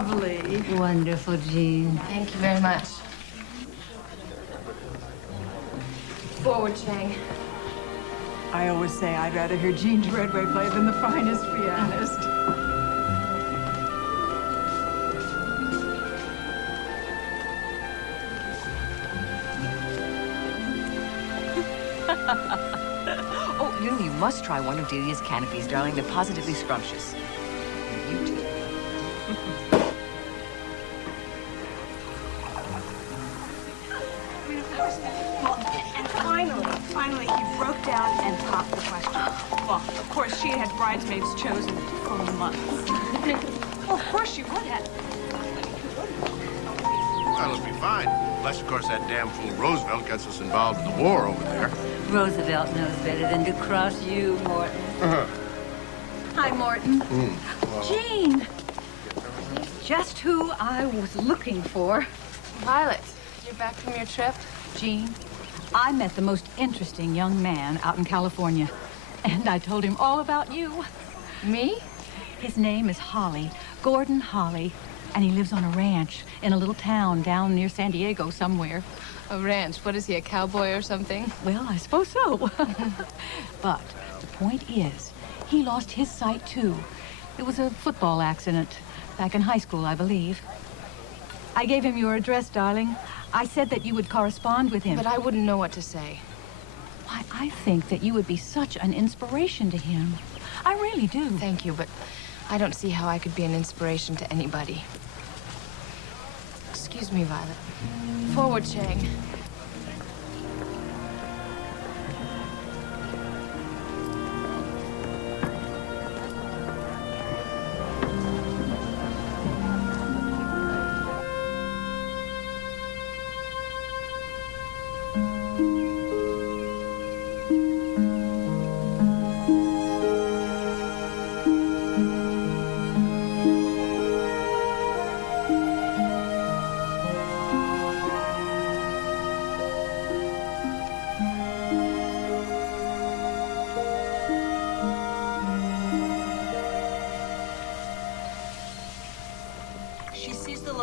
lovely. Wonderful, Jean. Thank you very much. Forward, Chang. I always say I'd rather hear Jean Treadway play than the finest pianist. Oh, you must try one of Delia's canopies, darling. They're positively scrumptious. You too. And finally, he broke down and popped the question. Well, of course, she had bridesmaids chosen for months. Well, of course she would have. Well, it'll be fine. Unless, of course, that damn fool Roosevelt gets us involved in the war over there. Roosevelt knows better than to cross you, Morton. Hi, Morton. Jean! Just who I was looking for. Violet, you're back from your trip? Jean, I met the most interesting young man out in California, and I told him all about you. Me? His name is Holly, Gordon Holly, and he lives on a ranch in a little town down near San Diego somewhere. A ranch. What is he, a cowboy or something? Well, I suppose so. But the point is, he lost his sight, too. It was a football accident back in high school, I believe. I gave him your address, darling. I said that you would correspond with him. But I wouldn't know what to say. Why, I think that you would be such an inspiration to him. I really do. Thank you, but I don't see how I could be an inspiration to anybody. Excuse me, Violet. Forward, Chang.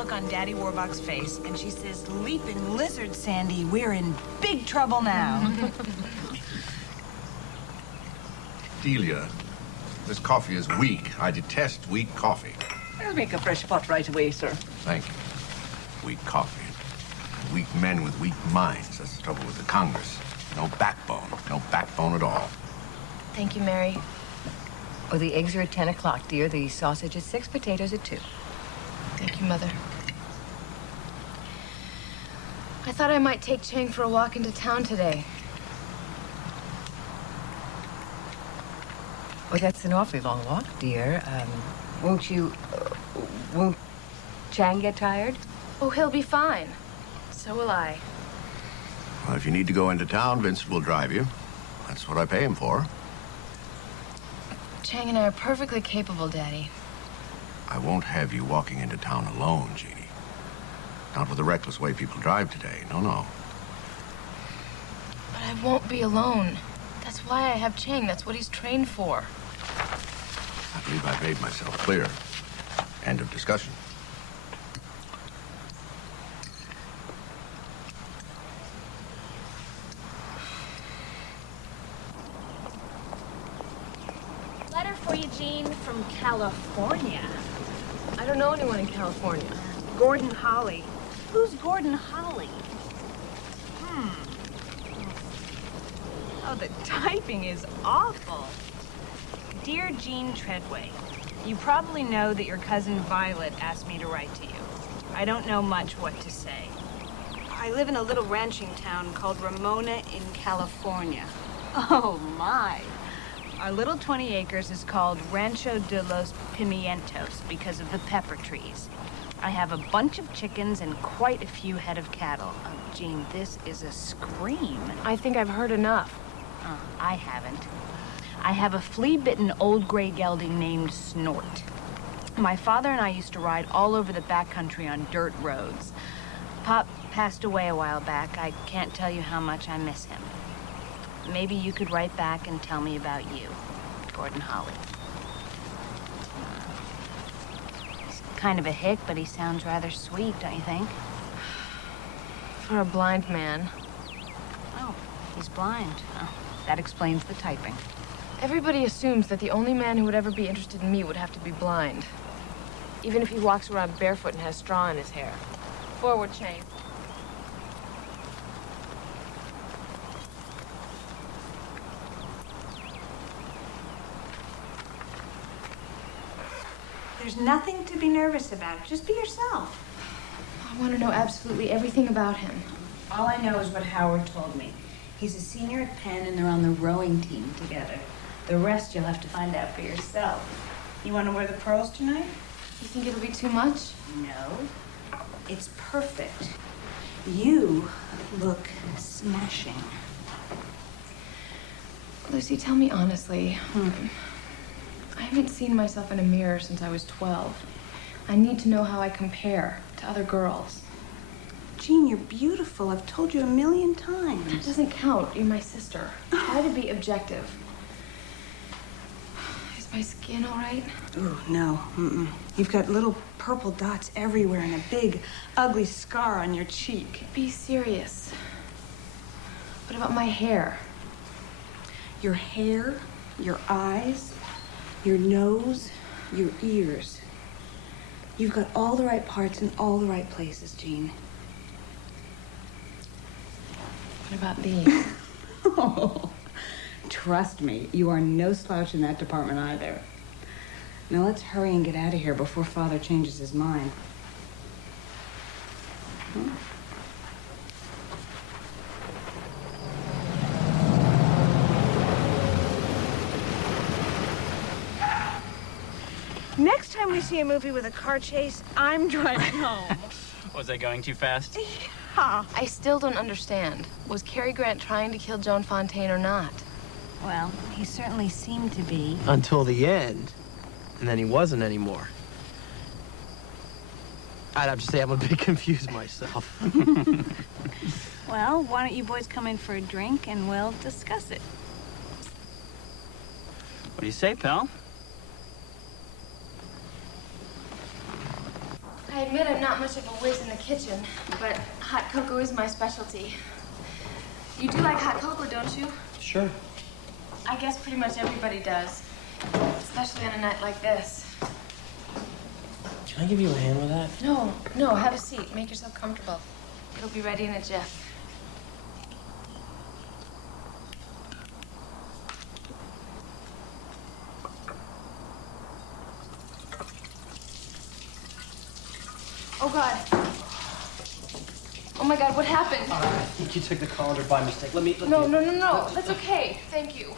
On Daddy Warbucks' face, and she says, "Leaping lizard, Sandy, we're in big trouble now." Delia, this coffee is weak. I detest weak coffee. I'll make a fresh pot right away, sir. Thank you. Weak coffee. Weak men with weak minds. That's the trouble with the Congress. No backbone. No backbone at all. Thank you, Mary. Oh, the eggs are at 10 o'clock, dear. The sausage at 6, potatoes at 2. Thank you, Mother. I thought I might take Chang for a walk into town today. Oh, that's an awfully long walk, dear. Won't Chang get tired? Oh, he'll be fine. So will I. Well, if you need to go into town, Vincent will drive you. That's what I pay him for. Chang and I are perfectly capable, Daddy. I won't have you walking into town alone, Jeannie. Not with the reckless way people drive today. No, no. But I won't be alone. That's why I have Chang. That's what he's trained for. I believe I've made myself clear. End of discussion. Letter for you, Jean, from California. I don't know anyone in California. Gordon Holly. Who's Gordon Holly? Oh, the typing is awful. Dear Jean Treadway, you probably know that your cousin Violet asked me to write to you. I don't know much what to say. I live in a little ranching town called Ramona in California. Oh, my. Our little 20 acres is called Rancho de los Pimientos because of the pepper trees. I have a bunch of chickens and quite a few head of cattle. Oh, Jean, this is a scream. I think I've heard enough. I haven't. I have a flea-bitten old gray gelding named Snort. My father and I used to ride all over the backcountry on dirt roads. Pop passed away a while back. I can't tell you how much I miss him. Maybe you could write back and tell me about you, Gordon Holly. kind of a hick, but he sounds rather sweet, don't you think? For a blind man. Oh, he's blind. Oh, that explains the typing. Everybody assumes that the only man who would ever be interested in me would have to be blind. Even if he walks around barefoot and has straw in his hair. Forward chain. There's nothing to be nervous about. Just be yourself. I want to know absolutely everything about him. All I know is what Howard told me. He's a senior at Penn, and they're on the rowing team together. The rest you'll have to find out for yourself. You want to wear the pearls tonight? You think it'll be too much? No. It's perfect. You look smashing. Lucy, tell me honestly. I haven't seen myself in a mirror since I was 12. I need to know how I compare to other girls. Jean, you're beautiful. I've told you a million That times. doesn't count. You're my sister. Try to be objective. Is my skin all right? Ooh, no. You've got little purple dots everywhere and a big, ugly scar on your cheek. Be serious. What about my hair? Your hair, your eyes, your nose, your ears. You've got all the right parts in all the right places, Jean. What about these? Oh, trust me, you are no slouch in that department either. Now let's hurry and get out of here before Father changes his mind. Next time we see a movie with a car chase, I'm driving home. Was I going too fast? Ha! I still don't understand. Was Cary Grant trying to kill Joan Fontaine or not? Well, he certainly seemed to be. Until the end. And then he wasn't anymore. I'd have to say I'm a bit confused myself. Well, why don't you boys come in for a drink and we'll discuss it. What do you say, pal? I admit I'm not much of a whiz in the kitchen, but hot cocoa is my specialty. You do like hot cocoa, don't you? Sure. I guess pretty much everybody does, especially on a night like this. Can I give you a hand with that? No, have a seat. Make yourself comfortable. It'll be ready in a jiff. Oh, God. Oh, my God, what happened? I think you took the colander by mistake. Let me... No. That's okay. Thank you.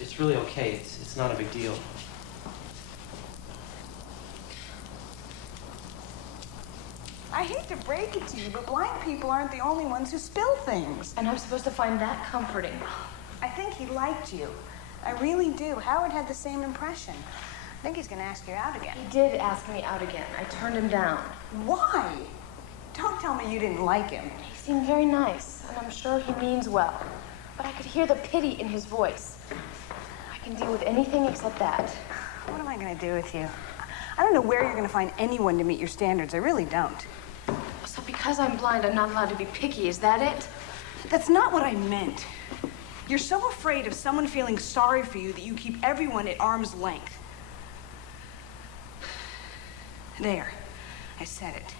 It's really okay. It's not a big deal. I hate to break it to you, but blind people aren't the only ones who spill things. And I'm supposed to find that comforting. I think he liked you. I really do. Howard had the same impression. I think he's going to ask you out again. He did ask me out again. I turned him down. Why? Don't tell me you didn't like him. He seemed very nice, and I'm sure he means well. But I could hear the pity in his voice. I can deal with anything except that. What am I going to do with you? I don't know where you're going to find anyone to meet your standards. I really don't. So because I'm blind, I'm not allowed to be picky. Is that it? That's not what I meant. You're so afraid of someone feeling sorry for you that you keep everyone at arm's length. There. I said it.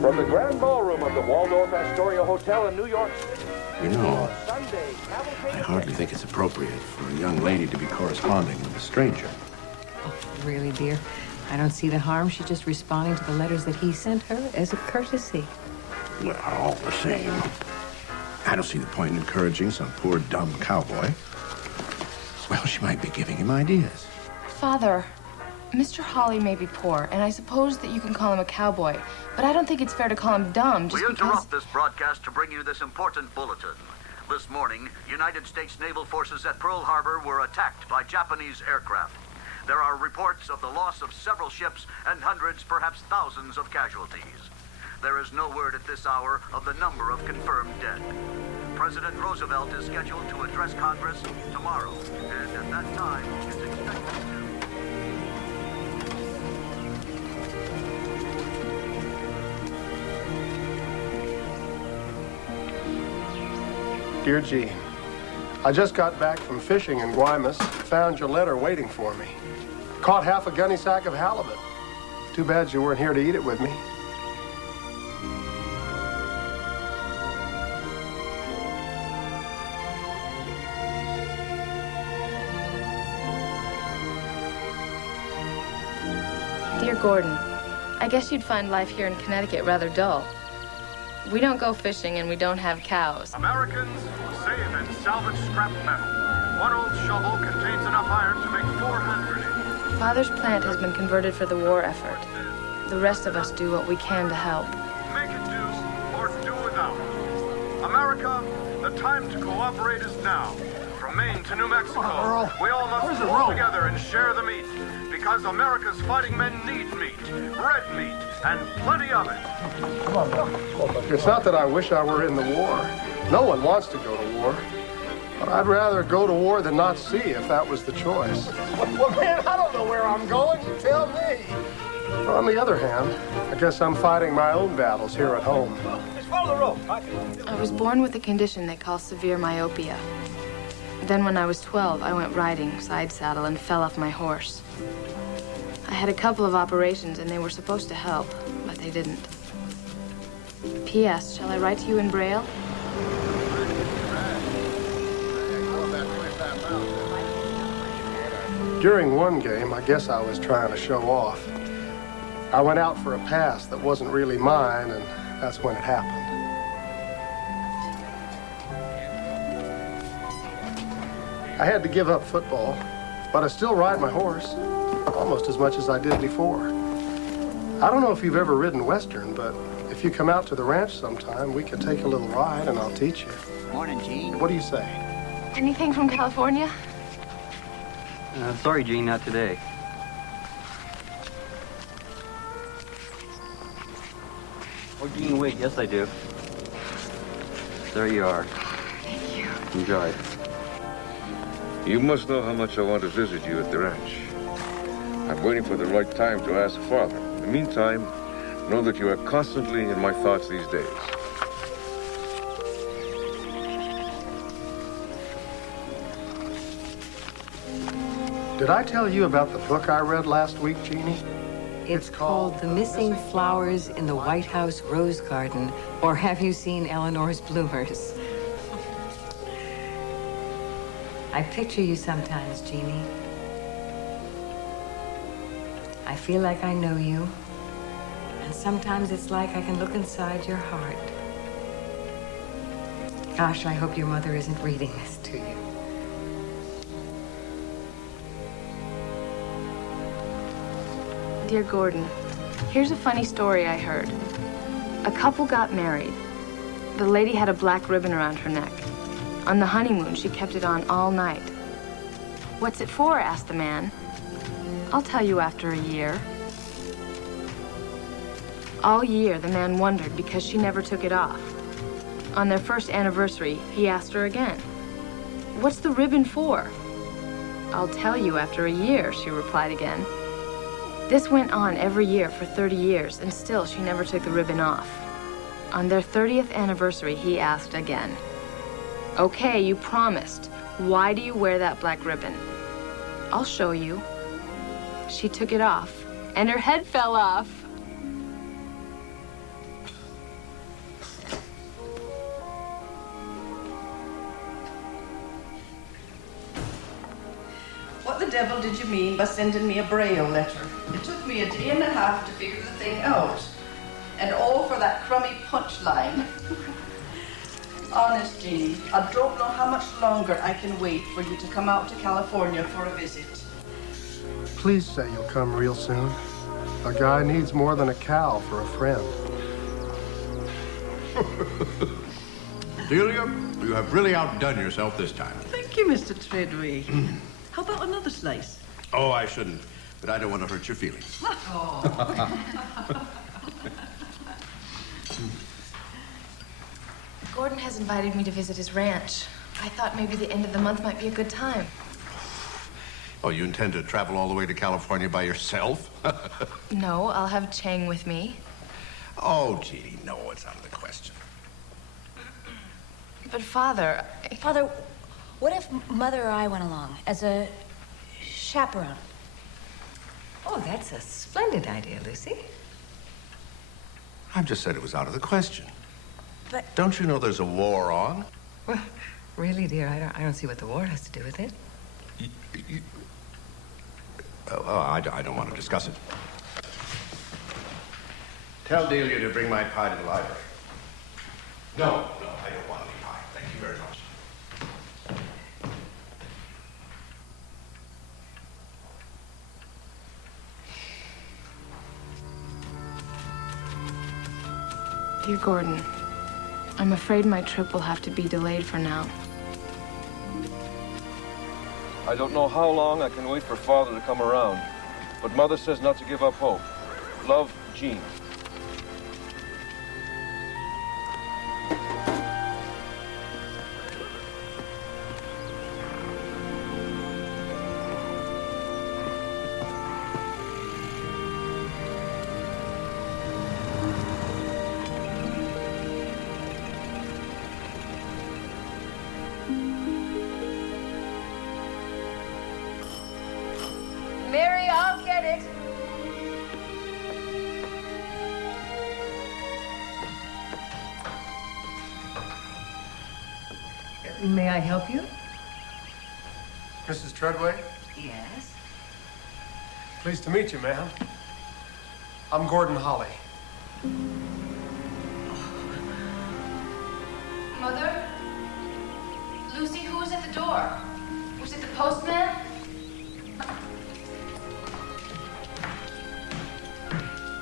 From the Grand Ballroom of the Waldorf Astoria Hotel in New York City. You know, Sunday, I hardly think it's appropriate for a young lady to be corresponding with a stranger. Oh, really, dear? I don't see the harm. She's just responding to the letters that he sent her as a courtesy. Well, all the same. I don't see the point in encouraging some poor, dumb cowboy. Well, she might be giving him ideas. Father, Mr. Hawley may be poor, and I suppose that you can call him a cowboy, but I don't think it's fair to call him dumb just We because... interrupt this broadcast to bring you this important bulletin. This morning, United States naval forces at Pearl Harbor were attacked by Japanese aircraft. There are reports of the loss of several ships and hundreds, perhaps thousands of casualties. There is no word at this hour of the number of confirmed dead. President Roosevelt is scheduled to address Congress tomorrow, and at that time, it's expected to... Dear Jean, I just got back from fishing in Guaymas, found your letter waiting for me. Caught half a gunny sack of halibut. Too bad you weren't here to eat it with me. Dear Gordon, I guess you'd find life here in Connecticut rather dull. We don't go fishing and we don't have cows. Americans, save and salvage scrap metal. One old shovel contains enough iron to make 4 hand grenades. Father's plant has been converted for the war effort. The rest of us do what we can to help. Make it do or do without. America, the time to cooperate is now. From Maine to New Mexico, we all must pull together and share the meat. Because America's fighting men need meat, red meat, and plenty of it. It's not that I wish I were in the war. No one wants to go to war. But I'd rather go to war than not see if that was the choice. Well, man, I don't know where I'm going. You tell me. On the other hand, I guess I'm fighting my own battles here at home. Just follow the rope. I was born with a condition they call severe myopia. Then when I was 12, I went riding, side saddle, and fell off my horse. I had a couple of operations, and they were supposed to help, but they didn't. P.S. Shall I write to you in Braille? During one game, I guess I was trying to show off. I went out for a pass that wasn't really mine, and that's when it happened. I had to give up football, but I still ride my horse, almost as much as I did before. I don't know if you've ever ridden Western, but if you come out to the ranch sometime, we can take a little ride and I'll teach you. Morning, Gene. What do you say? Anything from California? Sorry, Gene, not today. Oh, Gene, wait, yes, I do. There you are. Thank you. Enjoy. You must know how much I want to visit you at the ranch. I'm waiting for the right time to ask Father. In the meantime, know that you are constantly in my thoughts these days. Did I tell you about the book I read last week, Jeannie? It's called The Missing Flowers in the White House Rose Garden, or have you seen Eleanor's Bloomers? I picture you sometimes, Jeannie. I feel like I know you, and sometimes it's like I can look inside your heart. Gosh, I hope your mother isn't reading this to you. Dear Gordon, here's a funny story I heard. A couple got married. The lady had a black ribbon around her neck. On the honeymoon, she kept it on all night. What's it for? Asked the man. I'll tell you after a year. All year, the man wondered because she never took it off. On their first anniversary, he asked her again, "What's the ribbon for?" "I'll tell you after a year," she replied again. This went on every year for 30 years, and still she never took the ribbon off. On their 30th anniversary, he asked again, "Okay, you promised. Why do you wear that black ribbon?" "I'll show you." She took it off, and her head fell off. What the devil did you mean by sending me a Braille letter? It took me a day and a half to figure the thing out. And all for that crummy punchline. Honest, Jeannie, I don't know how much longer I can wait for you to come out to California for a visit. Please say you'll come real soon. A guy needs more than a cow for a friend. Delia, you have really outdone yourself this time. Thank you, Mr. Treadway. How about another slice? Oh, I shouldn't, but I don't want to hurt your feelings. Gordon has invited me to visit his ranch. I thought maybe the end of the month might be a good time. Oh, you intend to travel all the way to California by yourself? No, I'll have Chang with me. Oh, Jeannie, no, it's out of the question. But Father... Father, what if Mother or I went along as a chaperone? Oh, that's a splendid idea, Lucy. I've just said it was out of the question. But... Don't you know there's a war on? Well, really, dear, I don't see what the war has to do with it. I don't want to discuss it. Tell Delia to bring my pie to the library. No, I don't want any pie. Thank you very much. Dear Gordon, I'm afraid my trip will have to be delayed for now. I don't know how long I can wait for Father to come around, but Mother says not to give up hope. Love, Jean. Mary, I'll get it. May I help you? Mrs. Treadway, Yes. pleased to meet you, ma'am. I'm Gordon Holly. Mother? Lucy, who was at the door? Was it the postman?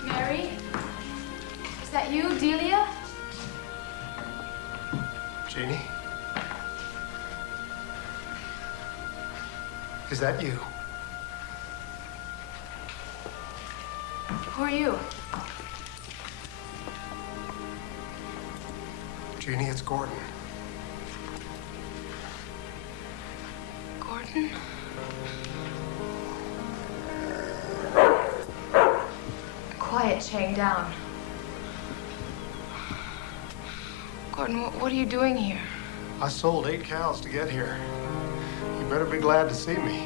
Mary? Is that you, Delia? Jeannie? Is that you? Who are you? Jeannie, it's Gordon. Gordon? Quiet, Chang, down. Gordon, what are you doing here? I sold 8 cows to get here. You better be glad to see me.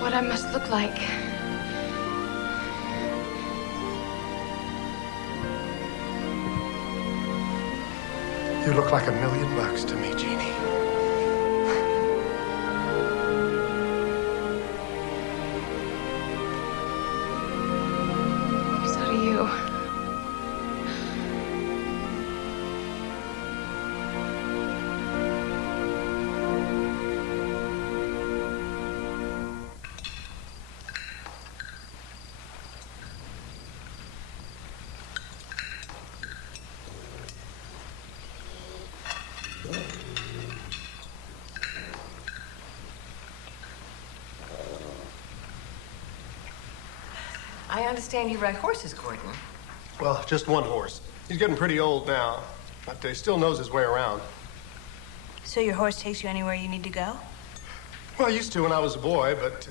What I must look like. You look like $1,000,000 to me, Jeannie. So do you. I understand you ride horses, Gordon. Well, just one horse. He's getting pretty old now, but he still knows his way around. So your horse takes you anywhere you need to go? Well, I used to when I was a boy, but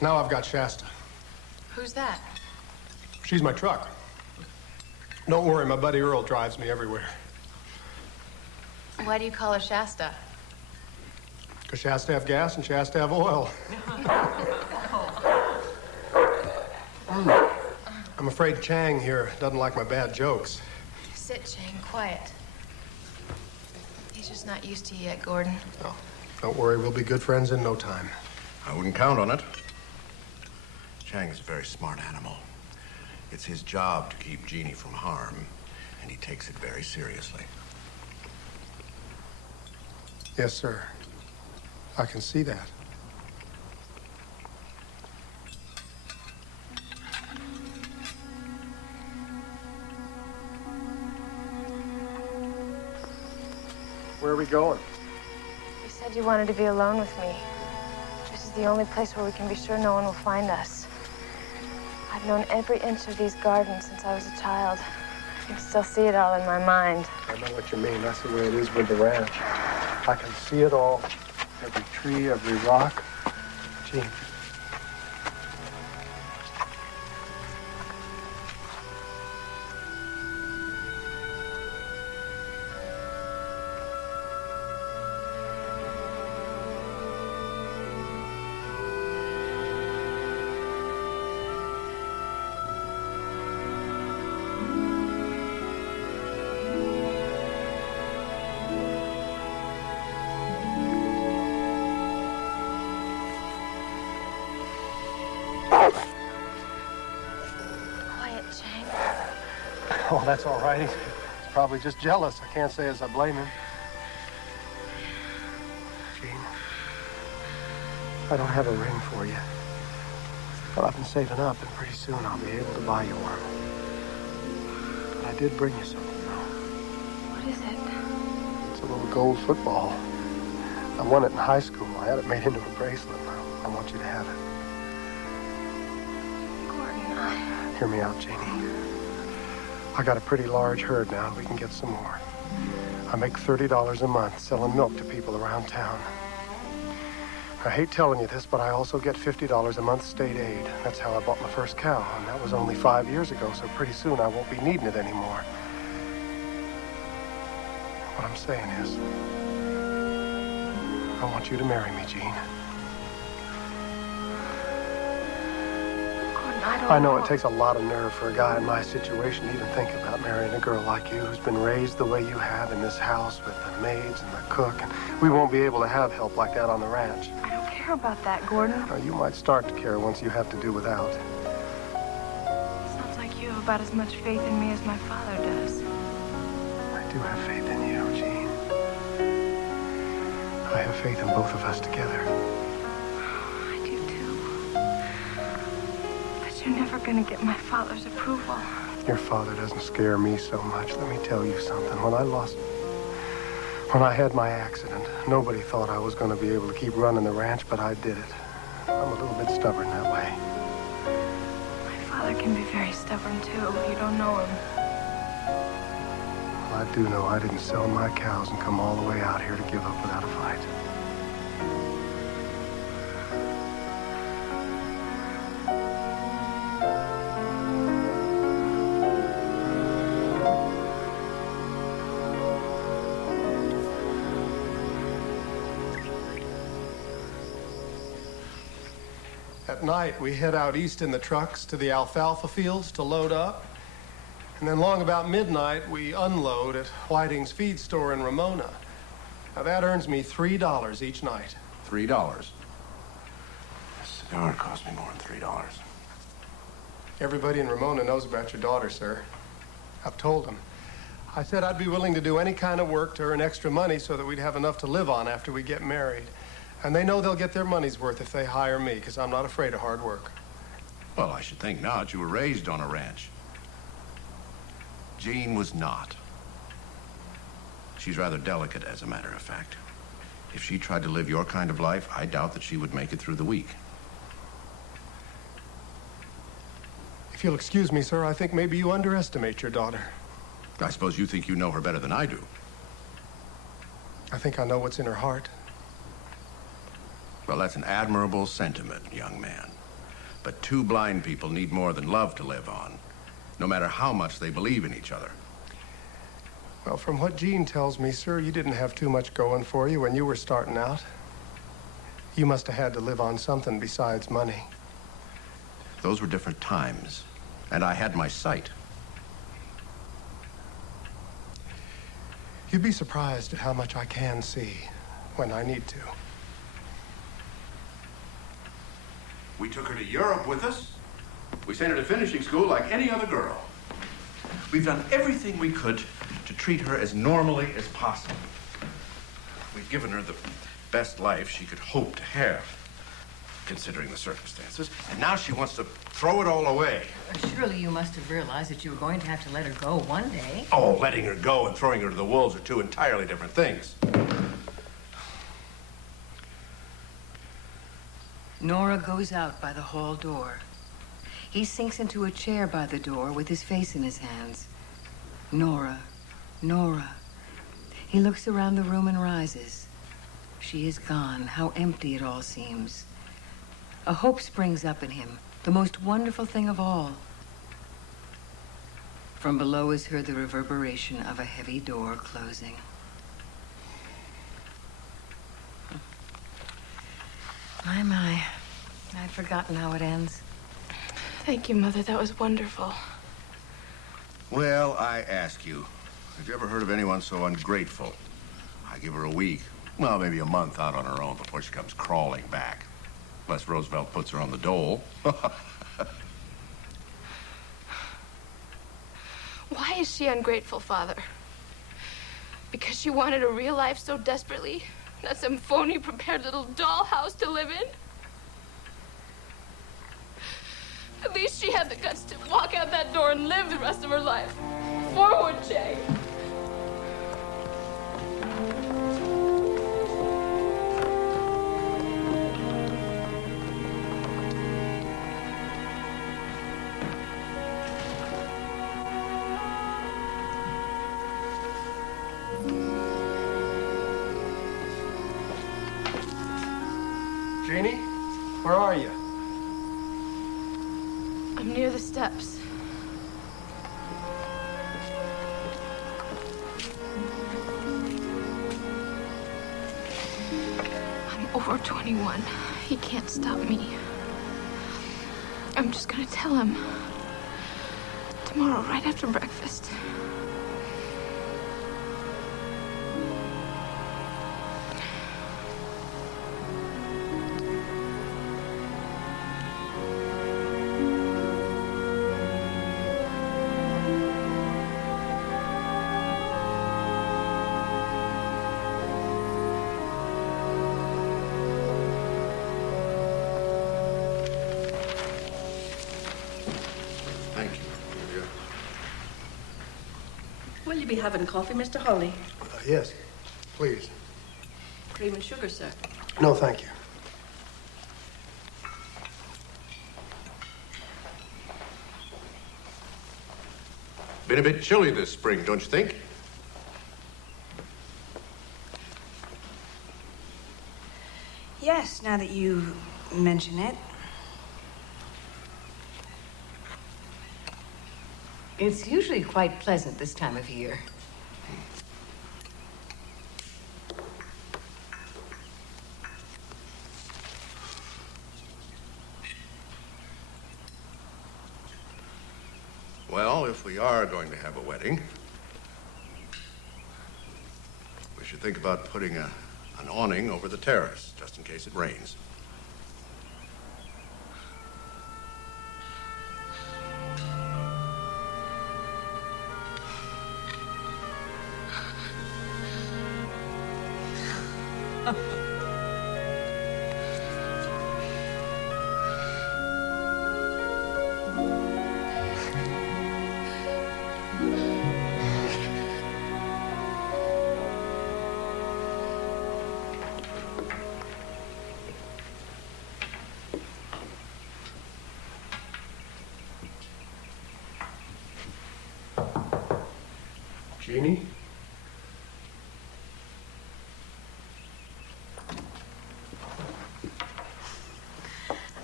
now I've got Shasta. Who's that? She's my truck. Don't worry, my buddy Earl drives me everywhere. Why do you call her Shasta? Because she has to have gas and she has to have oil. I'm afraid Chang here doesn't like my bad jokes. Sit, Chang, quiet. He's just not used to you yet, Gordon. No, don't worry, we'll be good friends in no time. I wouldn't count on it. Chang is a very smart animal. It's his job to keep Jeannie from harm, and he takes it very seriously. Yes, sir. I can see that. Where are we going? You said you wanted to be alone with me. This is the only place where we can be sure no one will find us. I've known every inch of these gardens since I was a child. I can still see it all in my mind. I know what you mean. That's the way it is with the ranch. I can see it all. Every tree, every rock. Gene. Oh, that's all right. He's probably just jealous. I can't say as I blame him. Gene, I don't have a ring for you. But I've been saving up, and pretty soon I'll be able to buy you one. But I did bring you something, though. What is it? It's a little gold football. I won it in high school. I had it made into a bracelet. I want you to have it. Gordon, Hear me out, Jeannie. I got a pretty large herd now, and we can get some more. I make $30 a month selling milk to people around town. I hate telling you this, but I also get $50 a month state aid. That's how I bought my first cow, and that was only 5 years ago, so pretty soon I won't be needing it anymore. What I'm saying is, I want you to marry me, Jean. I know it takes a lot of nerve for a guy in my situation to even think about marrying a girl like you who's been raised the way you have in this house with the maids and the cook, and we won't be able to have help like that on the ranch. I don't care about that, Gordon. Now, you might start to care once you have to do without. Sounds like you have about as much faith in me as my father does. I do have faith in you, Jean. I have faith in both of us together. You're never gonna get my father's approval. Your father doesn't scare me so much. Let me tell you something. When I had my accident, nobody thought I was going to be able to keep running the ranch, but I did it. I'm a little bit stubborn that way. My father can be very stubborn, too. You don't know him. Well, I do know I didn't sell my cows and come all the way out here to give up without a fight. At night, we head out east in the trucks to the alfalfa fields to load up. And then long about midnight, we unload at Whiting's feed store in Ramona. Now, that earns me $3 each night. $3? A cigar cost me more than $3. Everybody in Ramona knows about your daughter, sir. I've told them. I said I'd be willing to do any kind of work to earn extra money so that we'd have enough to live on after we get married. And they know they'll get their money's worth if they hire me, because I'm not afraid of hard work. Well, I should think not. You were raised on a ranch. Jean was not. She's rather delicate, as a matter of fact. If she tried to live your kind of life, I doubt that she would make it through the week. If you'll excuse me, sir, I think maybe you underestimate your daughter. I suppose you think you know her better than I do. I think I know what's in her heart. Well, that's an admirable sentiment, young man. But two blind people need more than love to live on, no matter how much they believe in each other. Well, from what Jean tells me, sir, you didn't have too much going for you when you were starting out. You must have had to live on something besides money. Those were different times, and I had my sight. You'd be surprised at how much I can see when I need to. We took her to Europe with us. We sent her to finishing school like any other girl. We've done everything we could to treat her as normally as possible. We You've given her the best life she could hope to have, considering the circumstances, and now she wants to throw it all away. Surely you must have realized that you were going to have to let her go one day. Oh, letting her go and throwing her to the wolves are two entirely different things. Nora goes out by the hall door. He sinks into a chair by the door with his face in his hands. Nora, Nora. He looks around the room and rises. She is gone. How empty it all seems. A hope springs up in him, the most wonderful thing of all. From below is heard the reverberation of a heavy door closing. My. I'd forgotten how it ends. Thank you, Mother. That was wonderful. Well, I ask you, have you ever heard of anyone so ungrateful? I give her a week, well, maybe a month out on her own before she comes crawling back. Unless Roosevelt puts her on the dole. Why is she ungrateful, Father? Because she wanted a real life so desperately? Not some phony, prepared little dollhouse to live in? At least she had the guts to walk out that door and live the rest of her life. Forward, Jay. Jeannie, where are you? I'm near the steps. I'm over 21. He can't stop me. I'm just gonna tell him. Tomorrow, right after breakfast. Will you be having coffee, Mr. Hawley? Yes, please. Cream and sugar, sir. No, thank you. Been a bit chilly this spring, don't you think? Yes, now that you mention it. It's usually quite pleasant this time of year. Well, if we are going to have a wedding, we should think about putting an awning over the terrace, just in case it rains. Jeannie?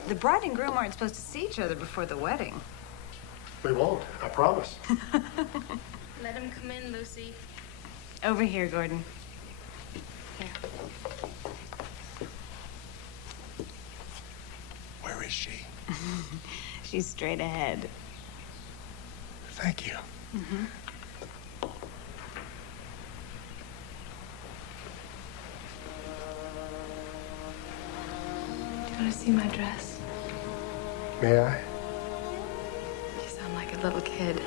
The bride and groom aren't supposed to see each other before the wedding. We won't, I promise. Let him come in, Lucy. Over here, Gordon. Here. Where is she? She's straight ahead. Thank you. Mm-hmm. Do you want to see my dress? May I? You sound like a little kid.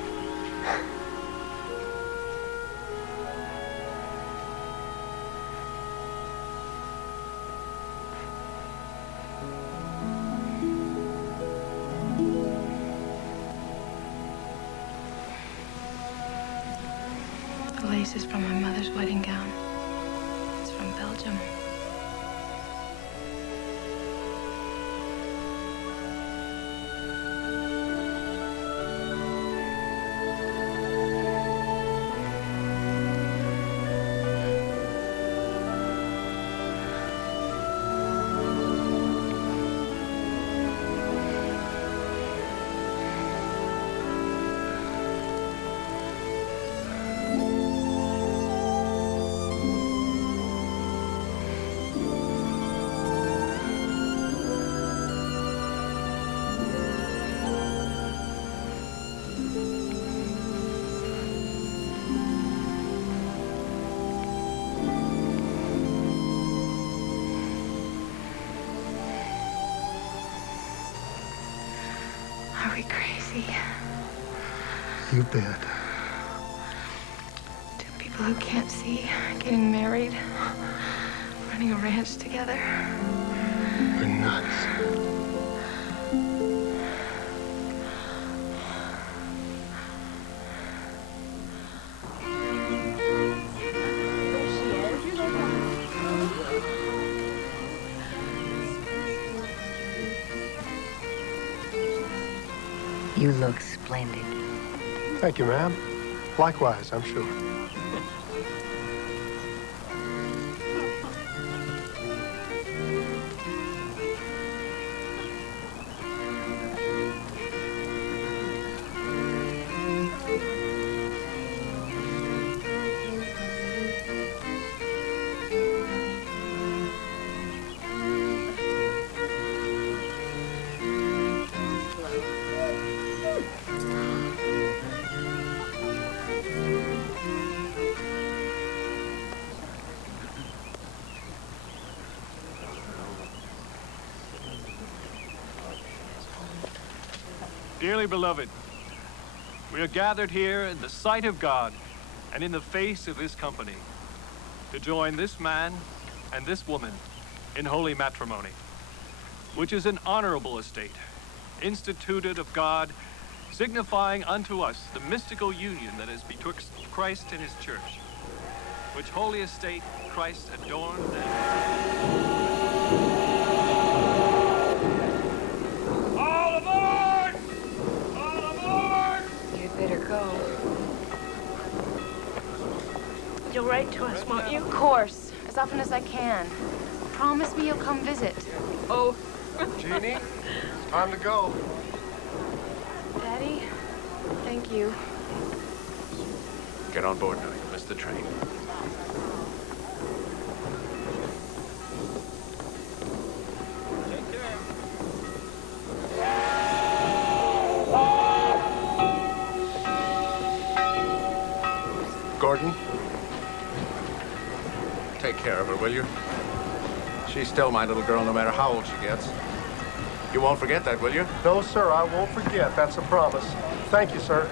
lace is from my mother's wedding gown. It's from Belgium. Are we crazy? You bet. Two people who can't see, getting married, running a ranch together. We're nuts. You look splendid. Thank you, ma'am. Likewise, I'm sure. Dearly beloved, we are gathered here in the sight of God and in the face of his company to join this man and this woman in holy matrimony, which is an honorable estate, instituted of God, signifying unto us the mystical union that is betwixt Christ and his church, which holy estate Christ adorned Better go. You'll write to us, won't you? Of course, as often as I can. Promise me you'll come visit. Oh. Jeannie, time to go. Daddy, thank you. Get on board now. You missed the train. Gordon, take care of her, will you? She's still my little girl, no matter how old she gets. You won't forget that, will you? No, sir, I won't forget. That's a promise. Thank you, sir.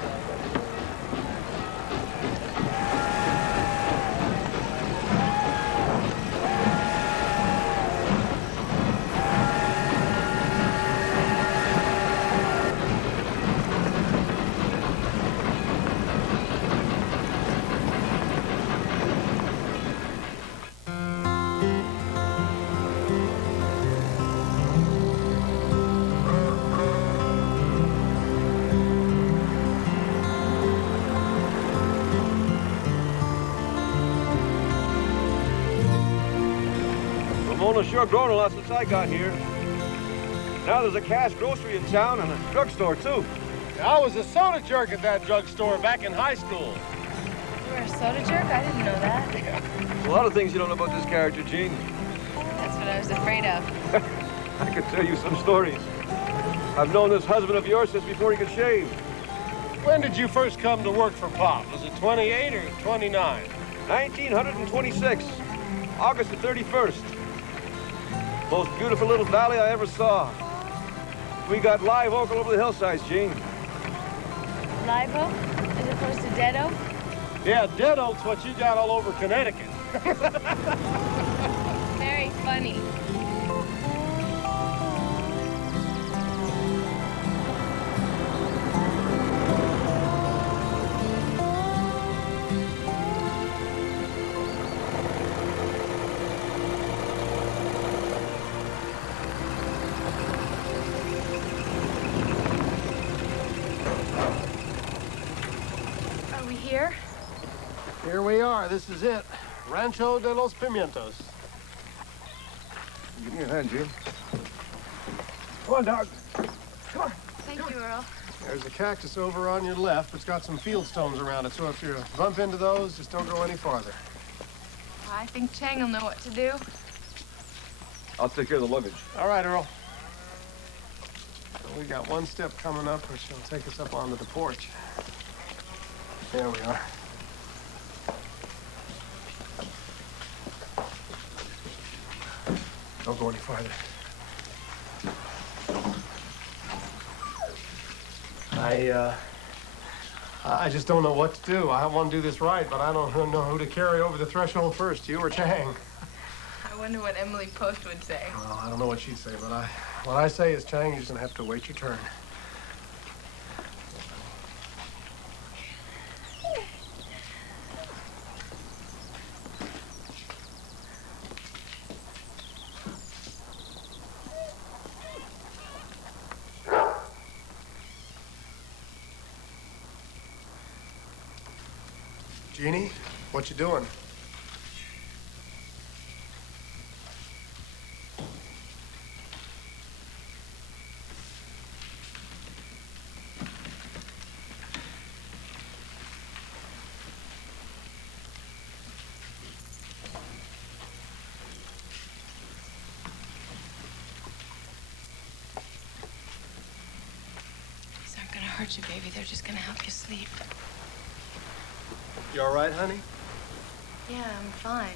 Ramona's sure grown a lot since I got here. Now there's a cash grocery in town and a drugstore, too. I was a soda jerk at that drugstore back in high school. You were a soda jerk? I didn't know that. There's a lot of things you don't know about this character, Gene. That's what I was afraid of. I could tell you some stories. I've known this husband of yours since before he could shave. When did you first come to work for Pop? Was it 28 or 29? 1926, August the 31st. Most beautiful little valley I ever saw. We got live oak all over the hillsides, Gene. Live oak? As opposed to dead oak? Yeah, dead oak's what you got all over Connecticut. Very funny. here? Here we are. This is it. Rancho de los Pimientos. Give me a hand, Jim. Come on, Doc. Come on. Thank you, Earl. There's a cactus over on your left, but it's got some field stones around it, so if you bump into those, just don't go any farther. I think Chang will know what to do. I'll take care of the luggage. All right, Earl. So we got one step coming up, which will take us up onto the porch. There we are. Don't go any farther. I just don't know what to do. I want to do this right, but I don't know who to carry over the threshold first, you or Chang. I wonder what Emily Post would say. Well, I don't know what she'd say, but what I say is, Chang, you're just gonna have to wait your turn. Jeannie, what you doing? These aren't gonna hurt you, baby. They're just gonna help you sleep. You all right, honey? Yeah, I'm fine.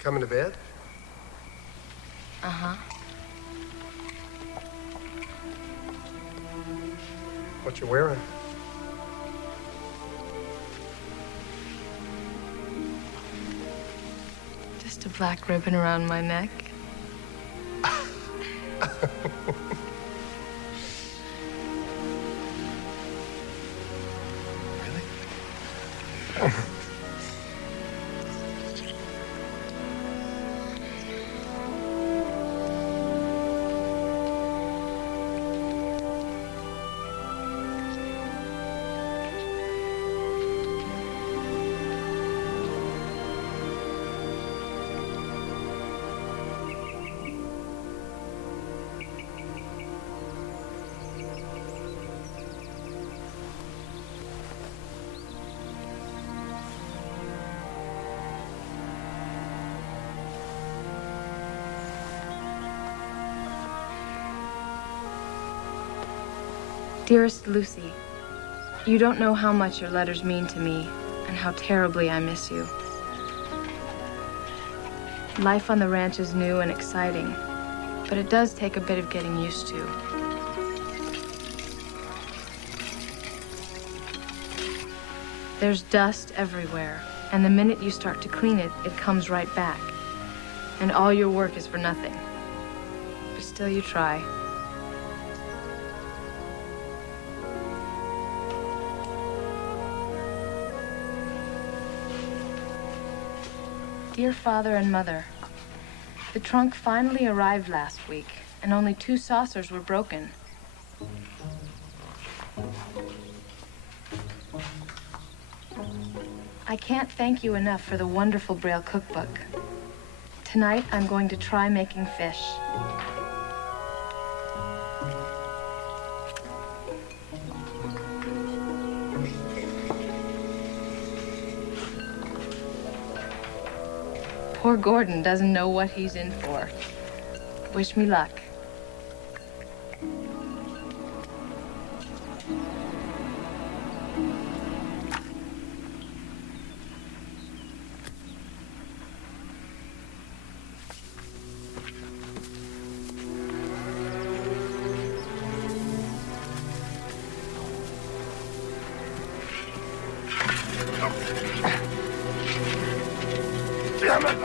Coming to bed? Uh-huh. What you wearing? Just a black ribbon around my neck. Dearest Lucy, you don't know how much your letters mean to me and how terribly I miss you. Life on the ranch is new and exciting, but it does take a bit of getting used to. There's dust everywhere, and the minute you start to clean it, it comes right back. And all your work is for nothing. But still you try. Dear Father and Mother, the trunk finally arrived last week, and only 2 saucers were broken. I can't thank you enough for the wonderful Braille cookbook. Tonight, I'm going to try making fish. Poor Gordon doesn't know what he's in for. Wish me luck. Damn it!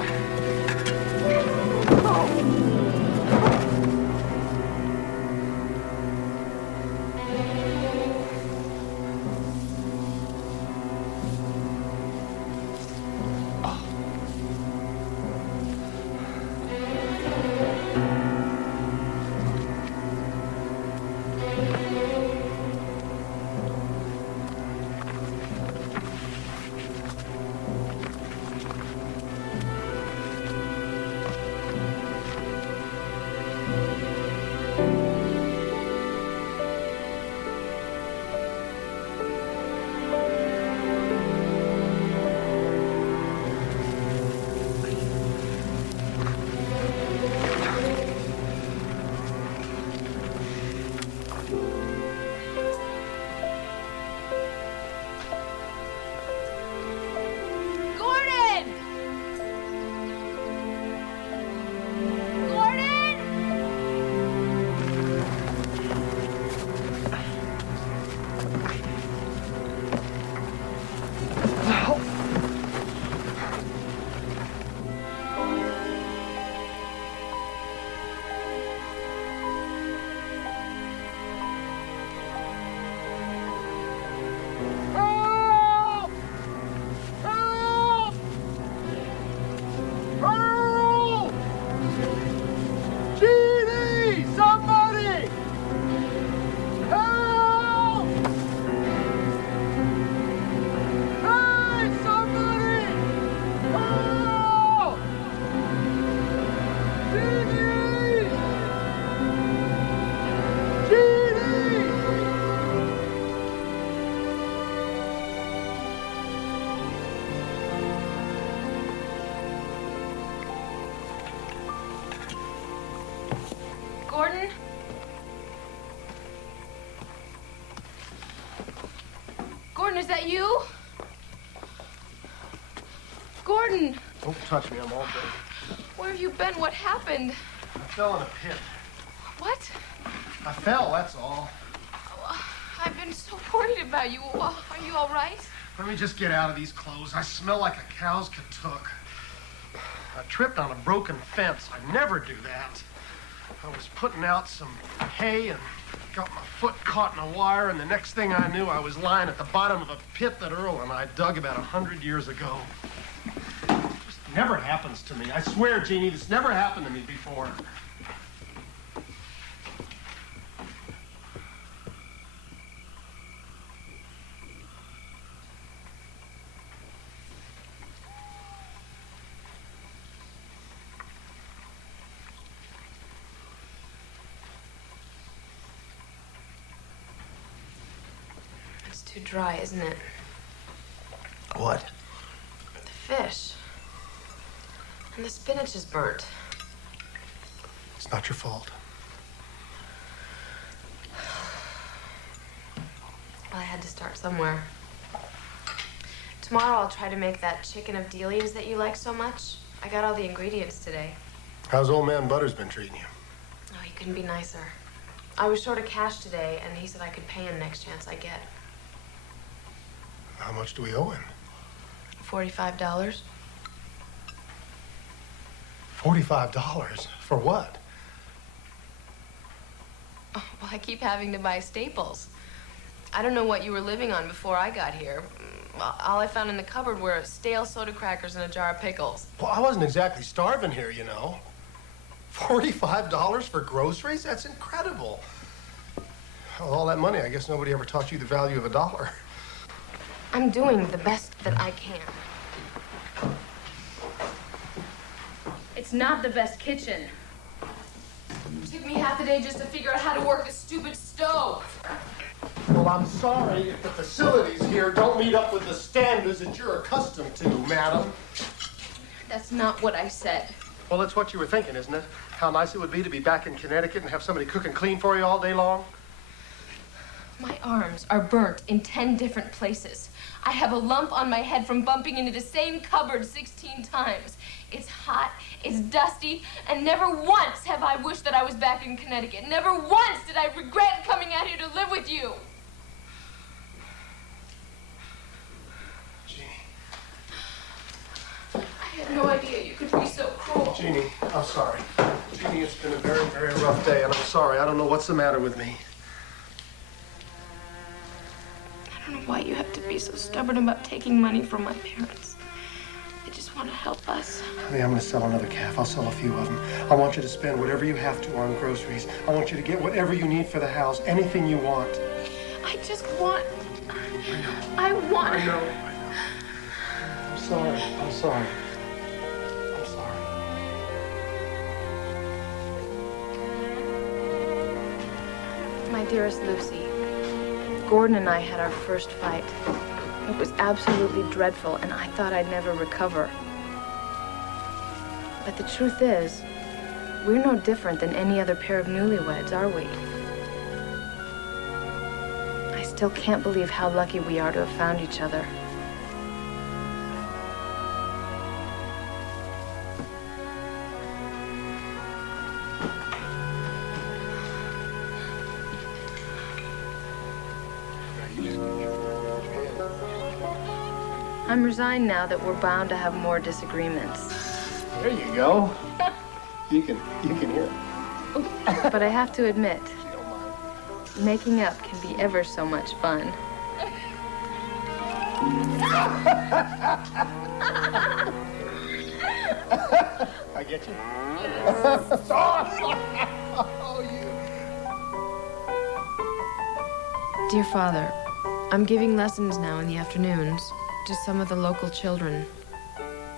Gordon? Gordon, is that you? Gordon! Don't touch me, I'm all dead. Where have you been? What happened? I fell in a pit. What? I fell, that's all. I've been so worried about you. Are you all right? Let me just get out of these clothes. I smell like a cow's katook. I tripped on a broken fence. I never do that. I was putting out some hay and got my foot caught in a wire, and the next thing I knew, I was lying at the bottom of a pit that Earl and I dug about 100 years ago. This never happens to me. I swear, Jeannie, this never happened to me before. It's too dry, isn't it? What? The fish. And the spinach is burnt. It's not your fault. Well, I had to start somewhere. Tomorrow I'll try to make that chicken of Delia's that you like so much. I got all the ingredients today. How's old man Butters been treating you? Oh, he couldn't be nicer. I was short of cash today, and he said I could pay him next chance I get. How much do we owe him? $45. $45? For what? Oh, well, I keep having to buy staples. I don't know what you were living on before I got here. Well, all I found in the cupboard were stale soda crackers and a jar of pickles. Well, I wasn't exactly starving here, you know. $45 for groceries? That's incredible. With all that money, I guess nobody ever taught you the value of a dollar. I'm doing the best that I can. It's not the best kitchen. It took me half the day just to figure out how to work this stupid stove. Well, I'm sorry if the facilities here don't meet up with the standards that you're accustomed to, madam. That's not what I said. Well, that's what you were thinking, isn't it? How nice it would be to be back in Connecticut and have somebody cook and clean for you all day long? My arms are burnt in 10 different places. I have a lump on my head from bumping into the same cupboard 16 times. It's hot, it's dusty, and never once have I wished that I was back in Connecticut. Never once did I regret coming out here to live with you. Jeannie. I had no idea you could be so cruel. Jeannie, I'm sorry. Jeannie, it's been a very, very rough day, and I'm sorry. I don't know what's the matter with me. I don't know why you have to be so stubborn about taking money from my parents. They just want to help us. Honey, I'm going to sell another calf. I'll sell a few of them. I want you to spend whatever you have to on groceries. I want you to get whatever you need for the house, anything you want. I just want... I want... I know. I'm sorry. I'm sorry. I'm sorry. My dearest Lucy, Gordon and I had our first fight. It was absolutely dreadful, and I thought I'd never recover. But the truth is, we're no different than any other pair of newlyweds, are we? I still can't believe how lucky we are to have found each other. I'm resigned now that we're bound to have more disagreements. There you go. You can hear it. But I have to admit, making up can be ever so much fun. I get you. Dear Father, I'm giving lessons now in the afternoons to some of the local children.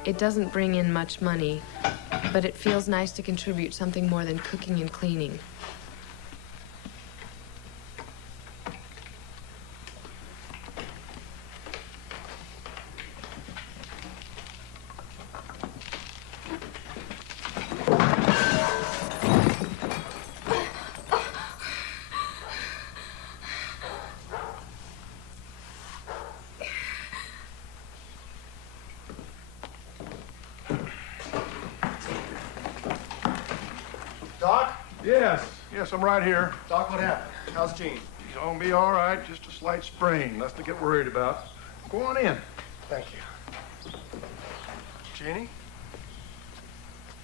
It doesn't bring in much money, but it feels nice to contribute something more than cooking and cleaning. Yes, I'm right here. Doc, what happened? How's Jean? She's gonna be all right, just a slight sprain. Nothing to get worried about. Go on in. Thank you. Jeannie?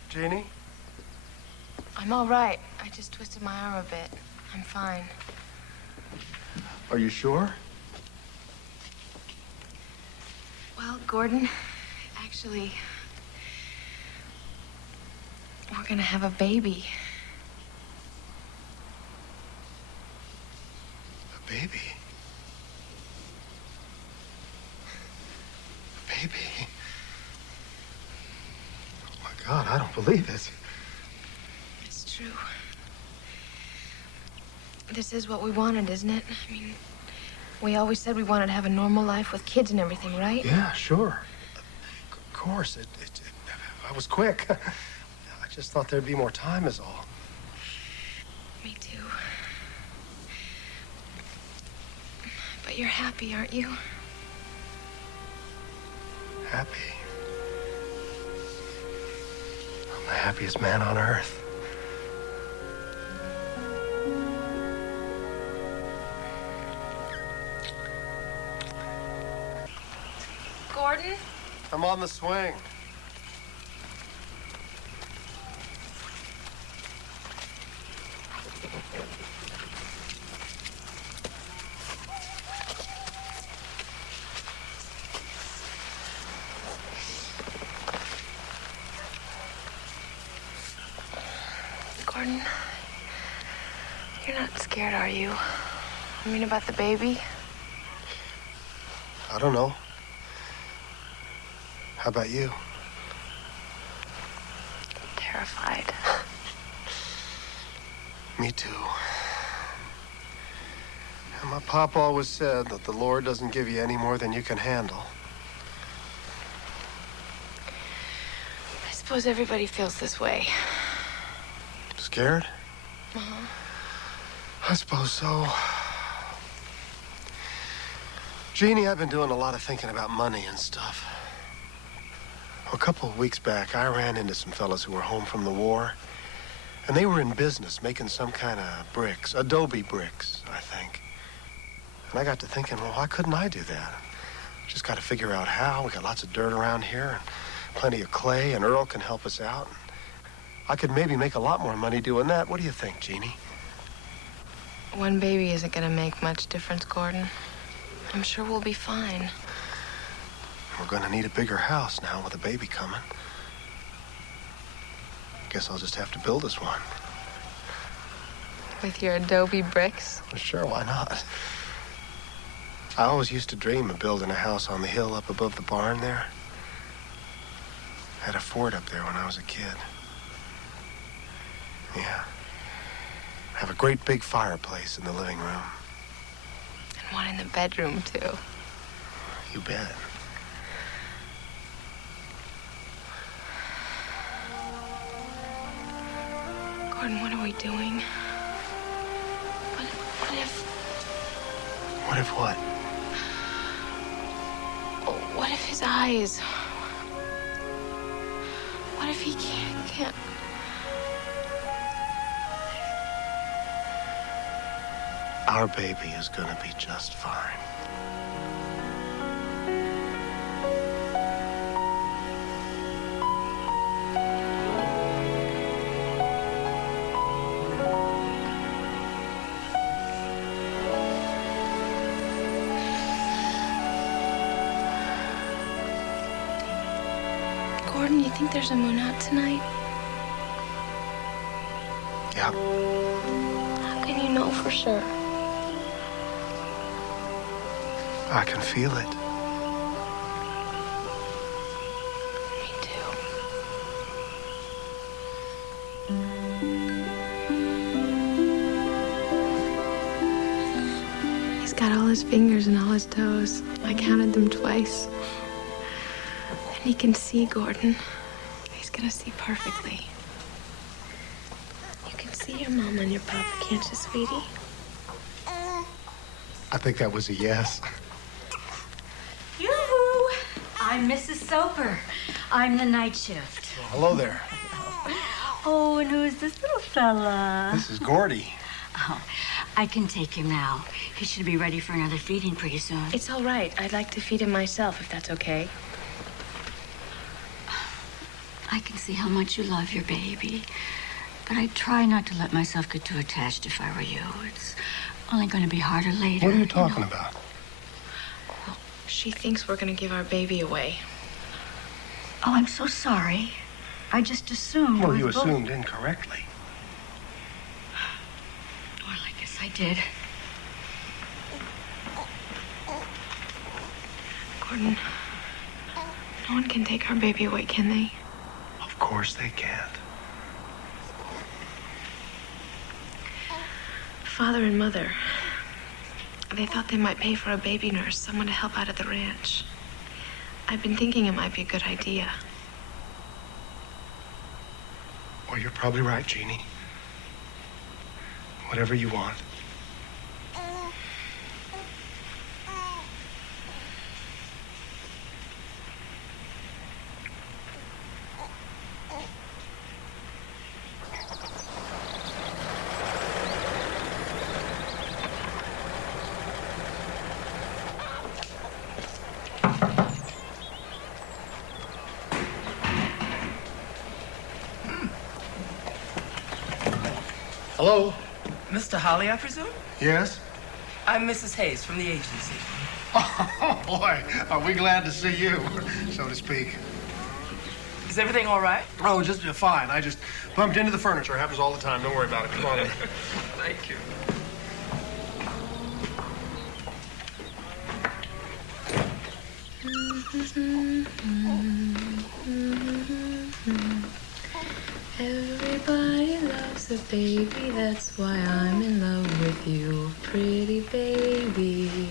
Jeannie? I'm all right. I just twisted my arm a bit. I'm fine. Are you sure? Well, Gordon, actually, we're gonna have a baby. A baby? A baby? Oh, my God, I don't believe it. It's true. This is what we wanted, isn't it? I mean, we always said we wanted to have a normal life with kids and everything, right? Yeah, sure. Of course. I was quick. I just thought there'd be more time is all. Me too. But you're happy, aren't you? Happy? I'm the happiest man on earth. Gordon? I'm on the swing. Gordon, you're not scared, are you? I mean, about the baby? I don't know. How about you? Terrified. Me too. And my pop always said that the Lord doesn't give you any more than you can handle. I suppose everybody feels this way. Scared? Uh-huh. I suppose so. Jeannie, I've been doing a lot of thinking about money and stuff. A couple of weeks back, I ran into some fellas who were home from the war. And they were in business making some kind of bricks, adobe bricks, I think. And I got to thinking, well, why couldn't I do that? Just got to figure out how. We got lots of dirt around here and plenty of clay, and Earl can help us out. I could maybe make a lot more money doing that. What do you think, Jeannie? One baby isn't gonna make much difference, Gordon. I'm sure we'll be fine. We're gonna need a bigger house now with a baby coming. Guess I'll just have to build us one. With your adobe bricks? Well, sure, why not? I always used to dream of building a house on the hill up above the barn there. I had a fort up there when I was a kid. Yeah. Have a great big fireplace in the living room. And one in the bedroom, too. You bet. Gordon, what are we doing? What if... What if what? Oh, what if his eyes... What if he can't... Our baby is gonna be just fine. Gordon, you think there's a moon out tonight? Yeah. How can you know for sure? I can feel it. Me too. He's got all his fingers and all his toes. I counted them twice. And he can see, Gordon. He's gonna see perfectly. You can see your mama and your papa, can't you, sweetie? I think that was a yes. Yoo-hoo! I'm Mrs. Soper. I'm the night shift. Hello there. Oh, and who's this little fella. This is Gordy. Oh, I can take him now. He should be ready for another feeding pretty soon. It's all right. I'd like to feed him myself, if that's okay. I can see how much you love your baby. But I try not to let myself get too attached if I were you. It's only going to be harder later. What are you talking about? Well, she thinks we're going to give our baby away. Oh, I'm so sorry. I just assumed. Well, you assumed incorrectly. Well, I guess I did. Gordon, no one can take our baby away, can they? Of course they can't. Father and Mother, they thought they might pay for a baby nurse, someone to help out at the ranch. I've been thinking it might be a good idea. Well, you're probably right, Jeannie. Whatever you want. Hello? Mr. Holly, I presume? Yes? I'm Mrs. Hayes from the agency. Oh, boy, are we glad to see you, so to speak. Is everything all right? Oh, just fine. I just bumped into the furniture. It happens all the time. Don't worry about it. Come on in. Thank you. Everybody loves a baby, that's why I'm in love with you, pretty baby.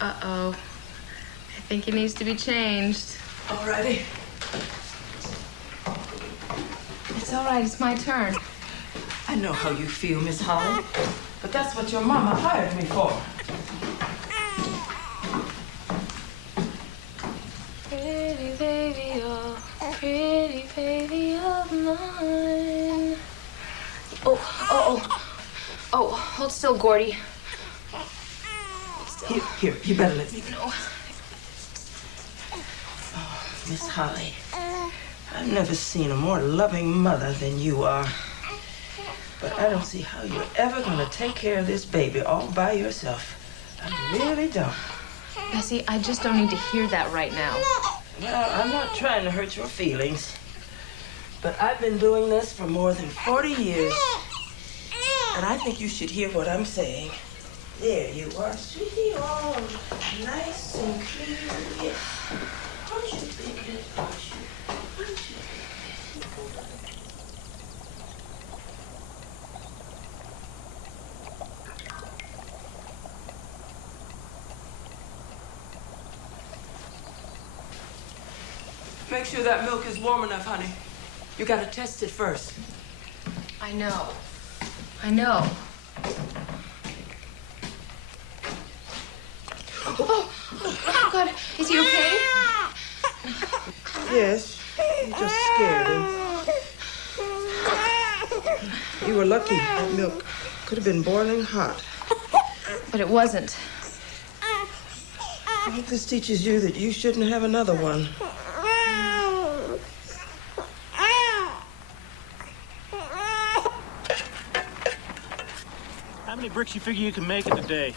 Uh-oh. I think it needs to be changed. Alrighty. It's all right, it's my turn. I know how you feel, Miss Holly, but that's what your mama hired me for. Pretty baby, oh, pretty baby of mine. Oh, hold still, Gordy. Here, you better let me go. No. Oh, Miss Holly, I've never seen a more loving mother than you are. But I don't see how you're ever gonna take care of this baby all by yourself. I really don't. Bessie, I just don't need to hear that right now. Well, I'm not trying to hurt your feelings, but I've been doing this for more than 40 years, and I think you should hear what I'm saying. There you are, sweetie, all nice and clear. Aren't you thinking, aren't you? Aren't you? Make sure that milk is warm enough, honey. You gotta test it first. I know. Oh, God, is he okay? Yes, you just scared him. You were lucky. That milk could have been boiling hot. But it wasn't. I hope this teaches you that you shouldn't have another one. How many bricks you figure you can make in a day?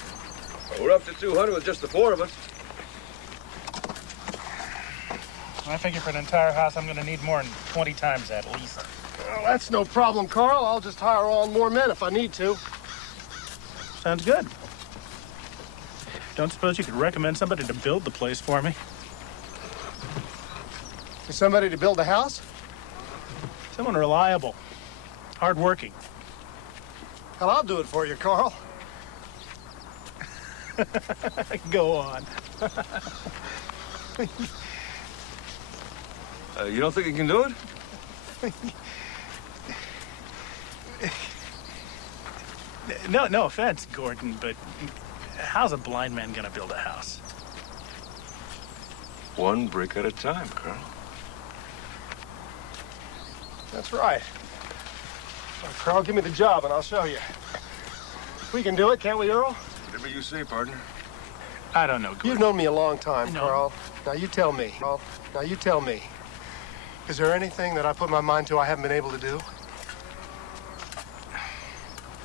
We're up to 200 with just the four of us. I figure for an entire house, I'm going to need more than 20 times that, at least. Well, that's no problem, Carl. I'll just hire on more men if I need to. Sounds good. Don't suppose you could recommend somebody to build the place for me? For somebody to build a house? Someone reliable, hardworking. Well, I'll do it for you, Carl. Go on. You don't think you can do it? No offense, Gordon, but how's a blind man gonna build a house? One brick at a time, Carl. That's right. Carl, give me the job and I'll show you. We can do it, can't we, Earl? Whatever you say, partner. I don't know, Gordon. You've known me a long time, Carl. Now you tell me. Now you tell me. Is there anything that I put my mind to I haven't been able to do?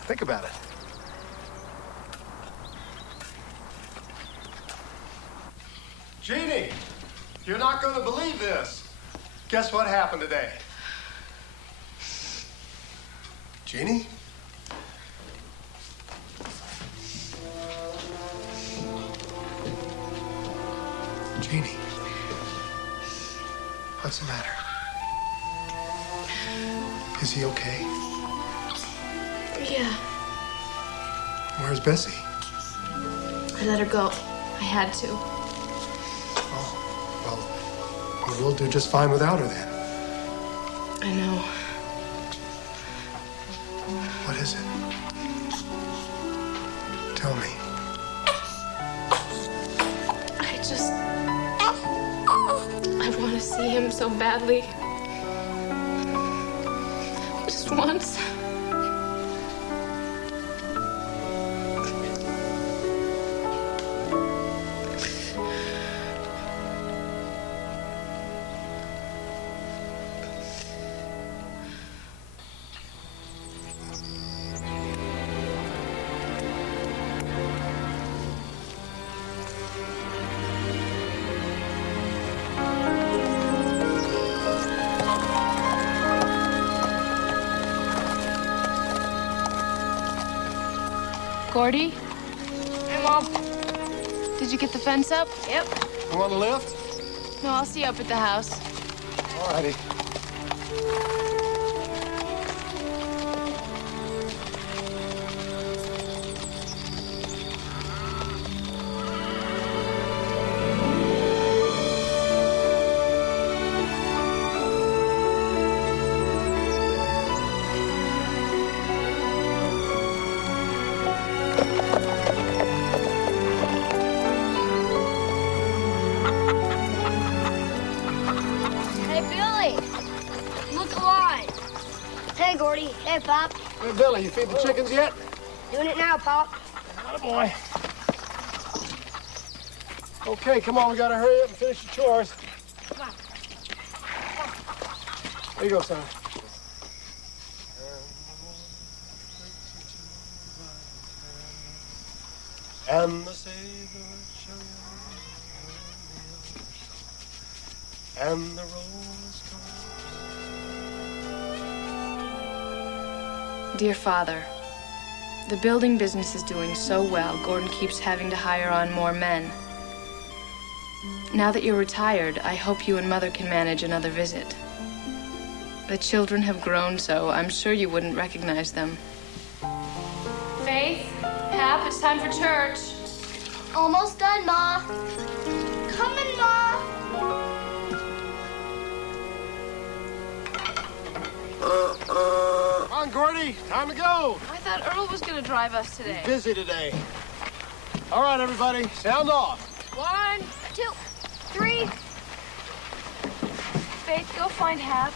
Think about it. Jeannie, you're not going to believe this. Guess what happened today? Jeannie? Jeannie, what's the matter? Is he okay? Yeah, Where's Bessie? I let her go. I had to. Well, we'll do just fine without her then. I know. What is it? Tell me. I want to see him so badly. Just once. Gordy? Hey, Mom. Did you get the fence up? Yep. You want a lift? No, I'll see you up at the house. All righty. Hey, Pop. Hey, Billy, you feed the chickens yet? Doing it now, Pop. Attaboy. Okay, come on, we gotta hurry up and finish the chores. Come on. There you go, son. And the Savior shall and the rose goes. Dear Father, the building business is doing so well, Gordon keeps having to hire on more men. Now that you're retired, I hope you and Mother can manage another visit. The children have grown so, I'm sure you wouldn't recognize them. Faith, Hap, it's time for church. Almost done, Ma. Coming, Ma. Come on, Gordy, time to go. I thought Earl was going to drive us today. He's busy today. All right, everybody, sound off. 1, 2, 3. Faith, go find Hap.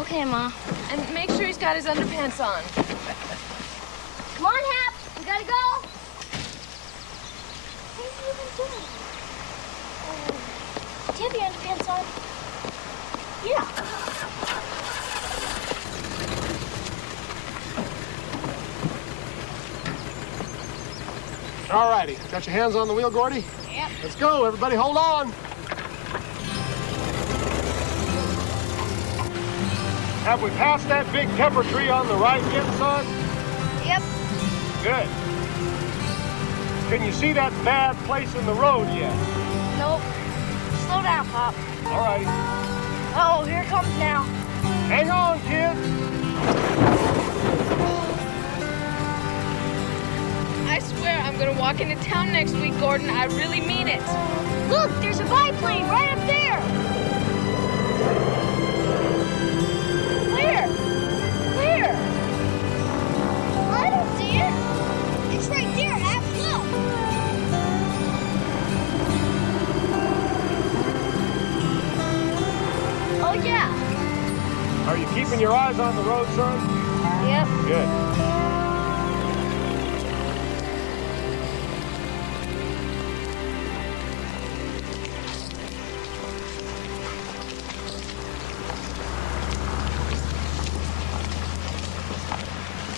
Okay, Ma. And make sure he's got his underpants on. Come on, Hap. We gotta go. What are you even doing? Do you have your underpants on? Yeah. All righty, got your hands on the wheel, Gordy? Yep. Let's go, everybody, hold on. Have we passed that big pepper tree on the right yet, son? Yep. Good. Can you see that bad place in the road yet? Nope. Slow down, Pop. All righty. Oh, here it comes now. Hang on, kids. I swear I'm gonna walk into town next week, Gordon. I really mean it. Look, there's a biplane right up there. Where? Where? I don't see it. It's right there, Hap. Look. Oh, yeah. Are you keeping your eyes on the road, son? Yep. Good.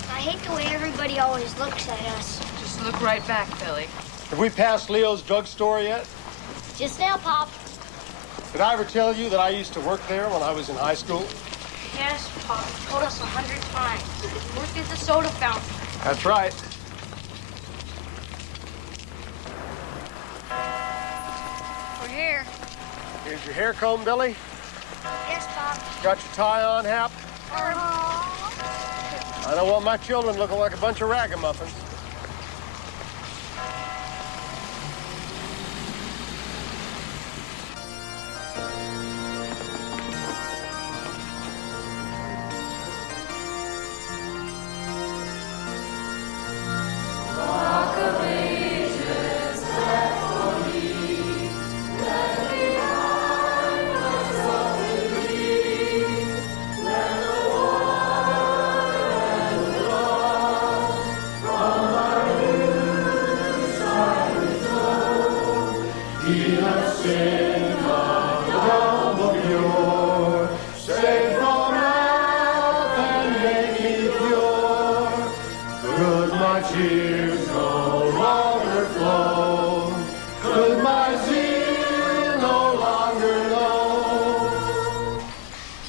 I hate the way everybody always looks at us. Just look right back, Billy. Have we passed Leo's drugstore yet? Just now, Pop. Did I ever tell you that I used to work there when I was in high school? Yes, Pop. You told us 100 times. You worked at the soda fountain. That's right. We're here. Here's your hair comb, Billy. Yes, Pop. Got your tie on, Hap? I don't want my children looking like a bunch of ragamuffins.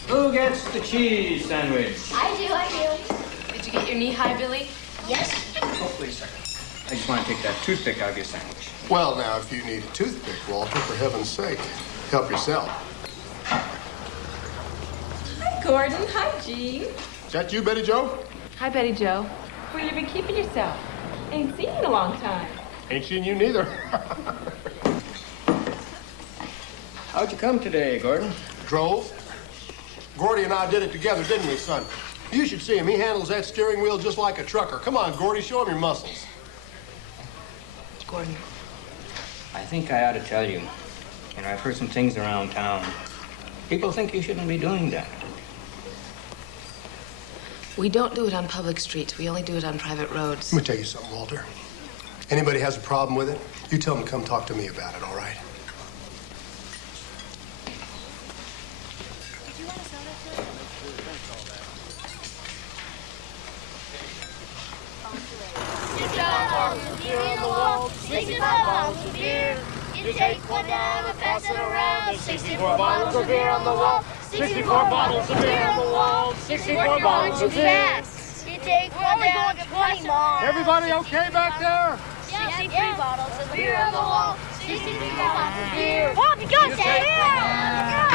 Who gets the cheese sandwich? I do. Did you get your knee high, Billy? Yes. Oh, please, second. I just want to take that toothpick out of your sandwich. Well, now, if you need a toothpick, Walter, for heaven's sake, help yourself. Hi, Gordon. Hi, Jean. Is that you, Betty Joe? Hi, Betty Joe. Where you been keeping yourself? Ain't seen you in a long time. Ain't seen you neither. How'd you come today, Gordon? Drove. Gordy and I did it together, didn't we, son? You should see him. He handles that steering wheel just like a trucker. Come on, Gordy, show him your muscles. Gordon. I think I ought to tell you. You know, I've heard some things around town. People think you shouldn't be doing that. We don't do it on public streets. We only do it on private roads. Let me tell you something, Walter. Anybody has a problem with it, you tell them to come talk to me about it, all right? You take one down and pass it around. 64 bottles of beer on the wall. 64 bottles of beer on the wall. 64 bottles of beer. You take one down and 20 more. Everybody okay back there? 63 bottles of beer on the wall. 63 bottles of beer. Pop, you got that!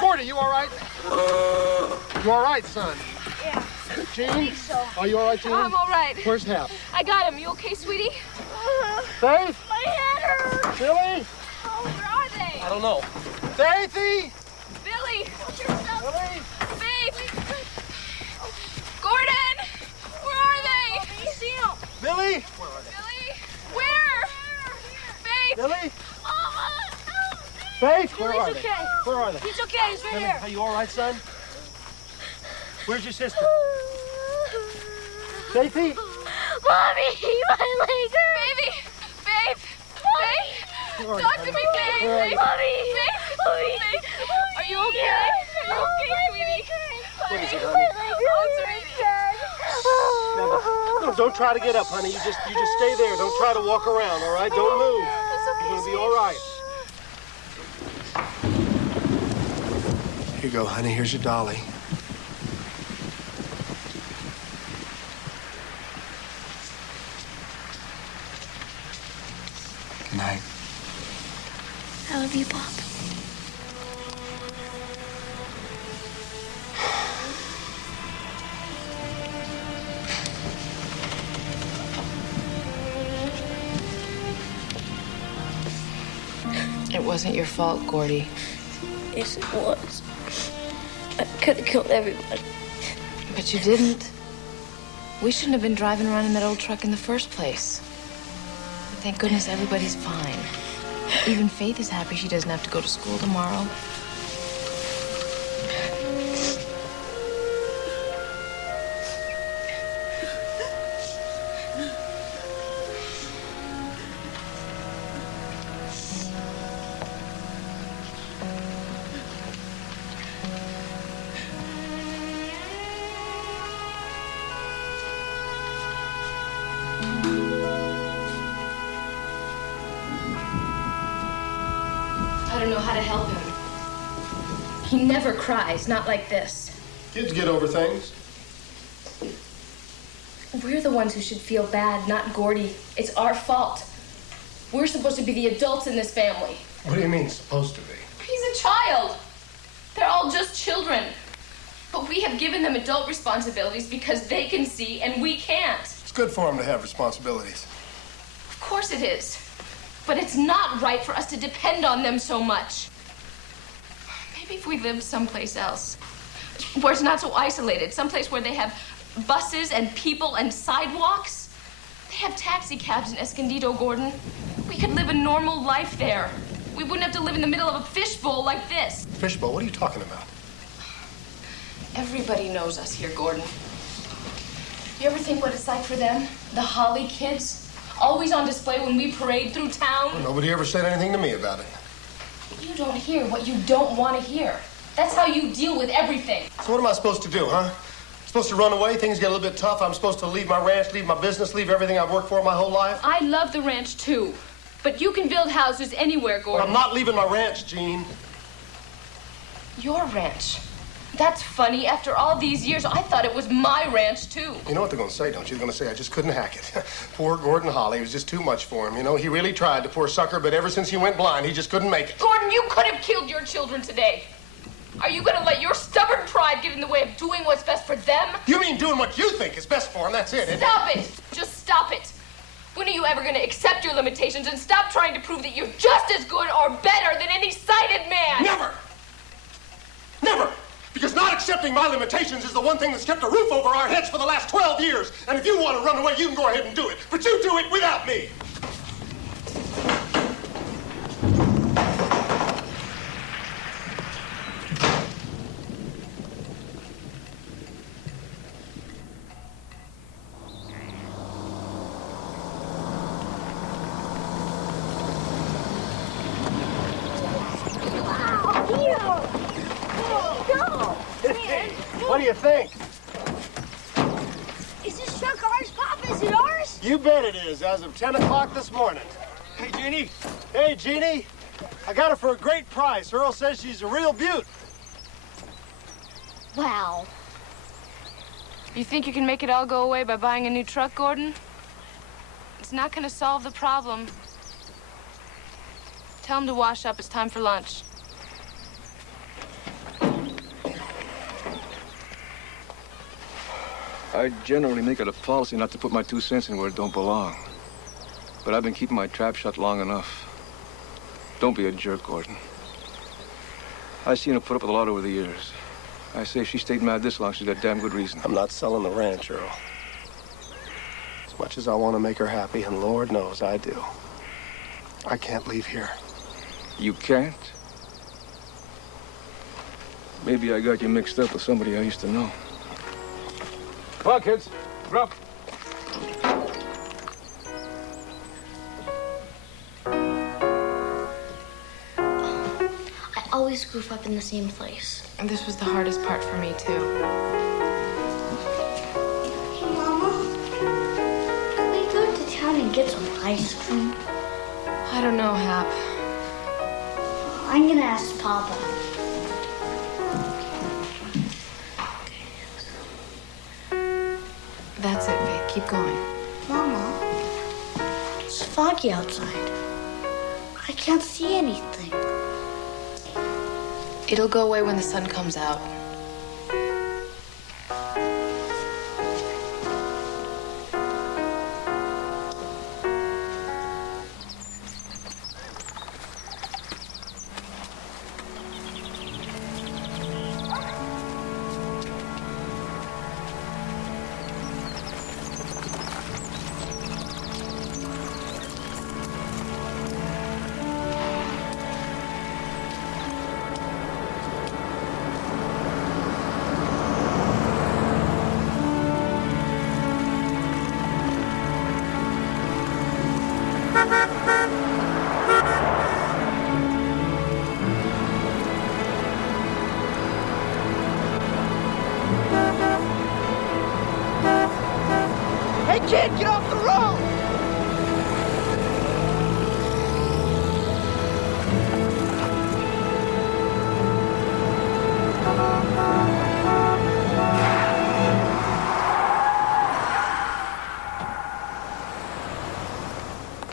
Gordy, you all right? You all right, son? Yeah. Jean? So. Are you all right, Jean? I'm all right. Where's Hap? I got him. You okay, sweetie? Faith? My head hurts. Billy? Oh, where are they? I don't know. Faithy? Billy! Billy? Faith! Gordon! Where are they? Billy? Billy? Where? Faith! Billy? Mama! Faith? Where are Billy's they? okay. Where are they? He's okay. He's right Billy, here. are you all right, son? Where's your sister? Faithy? Mommy, my leg hurts. Baby! Babe! Babe! Talk to me, babe! Where are you? Mommy! Mommy! Babe! Are you okay? Are you okay, sweetie? What is it, My honey? leg hurts. No, don't try to get up, honey. You just stay there. Don't try to walk around, all right? Don't move. You're gonna be all right. Here you go, honey. Here's your dolly. Good night. I love you, Pop. It wasn't your fault, Gordy. Yes, it was. I could have killed everybody. But you didn't. We shouldn't have been driving around in that old truck in the first place. But thank goodness everybody's fine. Even Faith is happy she doesn't have to go to school tomorrow. I don't know how to help him. He never cries, not like this. Kids get over things. We're the ones who should feel bad, not Gordy. It's our fault. We're supposed to be the adults in this family. What do you mean, supposed to be? He's a child. They're all just children. But we have given them adult responsibilities because they can see and we can't. It's good for them to have responsibilities. Of course it is. But it's not right for us to depend on them so much. Maybe if we lived someplace else, where it's not so isolated, someplace where they have buses and people and sidewalks. They have taxi cabs in Escondido, Gordon. We could live a normal life there. We wouldn't have to live in the middle of a fishbowl like this. Fishbowl? What are you talking about? Everybody knows us here, Gordon. You ever think what it's like for them? The Holly kids? Always on display when we parade through town? Well, nobody ever said anything to me about it. You don't hear what you don't want to hear. That's how you deal with everything. So what am I supposed to do, huh? Supposed to run away? Things get a little bit tough. I'm supposed to leave my ranch, leave my business, leave everything I've worked for my whole life? I love the ranch, too. But you can build houses anywhere, Gordon. But I'm not leaving my ranch, Jean. Your ranch? That's funny. After all these years, I thought it was my ranch, too. You know what they're going to say, don't you? They're going to say I just couldn't hack it. Poor Gordon Holly. It was just too much for him. You know, he really tried, the poor sucker, but ever since he went blind, he just couldn't make it. Gordon, you could have killed your children today. Are you going to let your stubborn pride get in the way of doing what's best for them? You mean doing what you think is best for them? That's it, isn't it? Stop it. Just stop it. When are you ever going to accept your limitations and stop trying to prove that you're just as good or better than any sighted man? Never! Never! Because not accepting my limitations is the one thing that's kept a roof over our heads for the last 12 years. And if you want to run away, you can go ahead and do it. But you do it without me. What do you think? Is this truck ours, Papa? Is it ours? You bet it is, as of 10 o'clock this morning. Hey, Jeannie. Hey, Jeannie. I got her for a great price. Earl says she's a real beaut. Wow. You think you can make it all go away by buying a new truck, Gordon? It's not going to solve the problem. Tell him to wash up. It's time for lunch. I generally make it a policy not to put my 2 cents in where it don't belong. But I've been keeping my trap shut long enough. Don't be a jerk, Gordon. I've seen her put up with a lot over the years. I say if she stayed mad this long, she's got damn good reason. I'm not selling the ranch, Earl. As much as I want to make her happy, and Lord knows I do, I can't leave here. You can't? Maybe I got you mixed up with somebody I used to know. Come on, kids. Come up. I always goof up in the same place. And this was the hardest part for me, too. Hey, Mama. Can we go to town and get some ice cream? I don't know, Hap. I'm gonna ask Papa. That's it, Faith. Keep going. Mama, it's foggy outside. I can't see anything. It'll go away when the sun comes out. can't get off the road!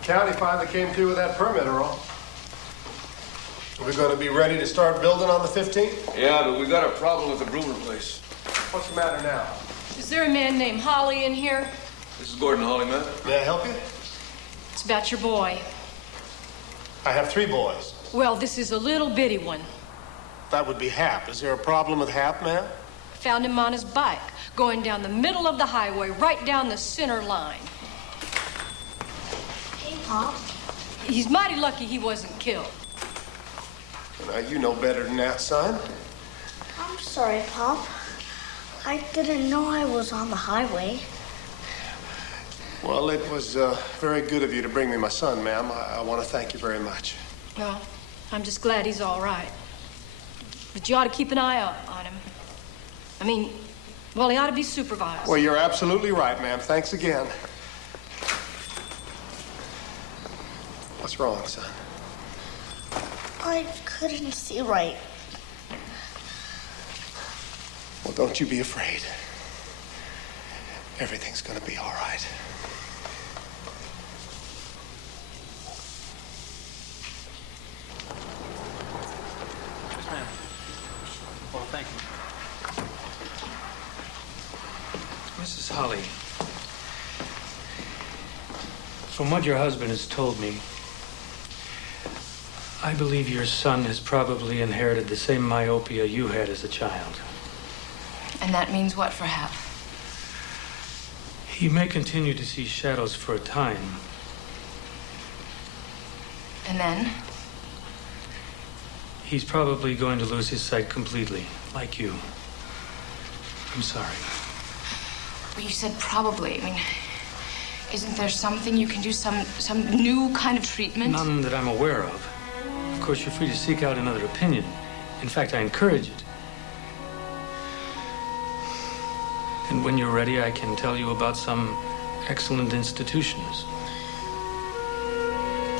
County finally came through with that permit, Earl. We're going to be ready to start building on the 15th? Yeah, but we got a problem with the Brewer place. What's the matter now? Is there a man named Holly in here? This is Gordon Holly, man. May I help you? It's about your boy. I have 3 boys. Well, this is a little bitty one. That would be Hap. Is there a problem with Hap, ma'am? Found him on his bike, going down the middle of the highway, right down the center line. Hey, Pop. He's mighty lucky he wasn't killed. Now, you know better than that, son. I'm sorry, Pop. I didn't know I was on the highway. Well, it was very good of you to bring me my son, ma'am. I want to thank you very much. Well, I'm just glad he's all right. But you ought to keep an eye out on him. I mean, well, he ought to be supervised. Well, you're absolutely right, ma'am. Thanks again. What's wrong, son? I couldn't see right. Well, don't you be afraid. Everything's gonna be all right. Yes, ma'am. Well, thank you. Mrs. Holly, from what your husband has told me, I believe your son has probably inherited the same myopia you had as a child. And that means what for Hap? He may continue to see shadows for a time. And then? He's probably going to lose his sight completely, like you. I'm sorry. Well, you said probably. I mean, isn't there something you can do, some new kind of treatment? None that I'm aware of. Of course, you're free to seek out another opinion. In fact, I encourage it. And when you're ready, I can tell you about some excellent institutions.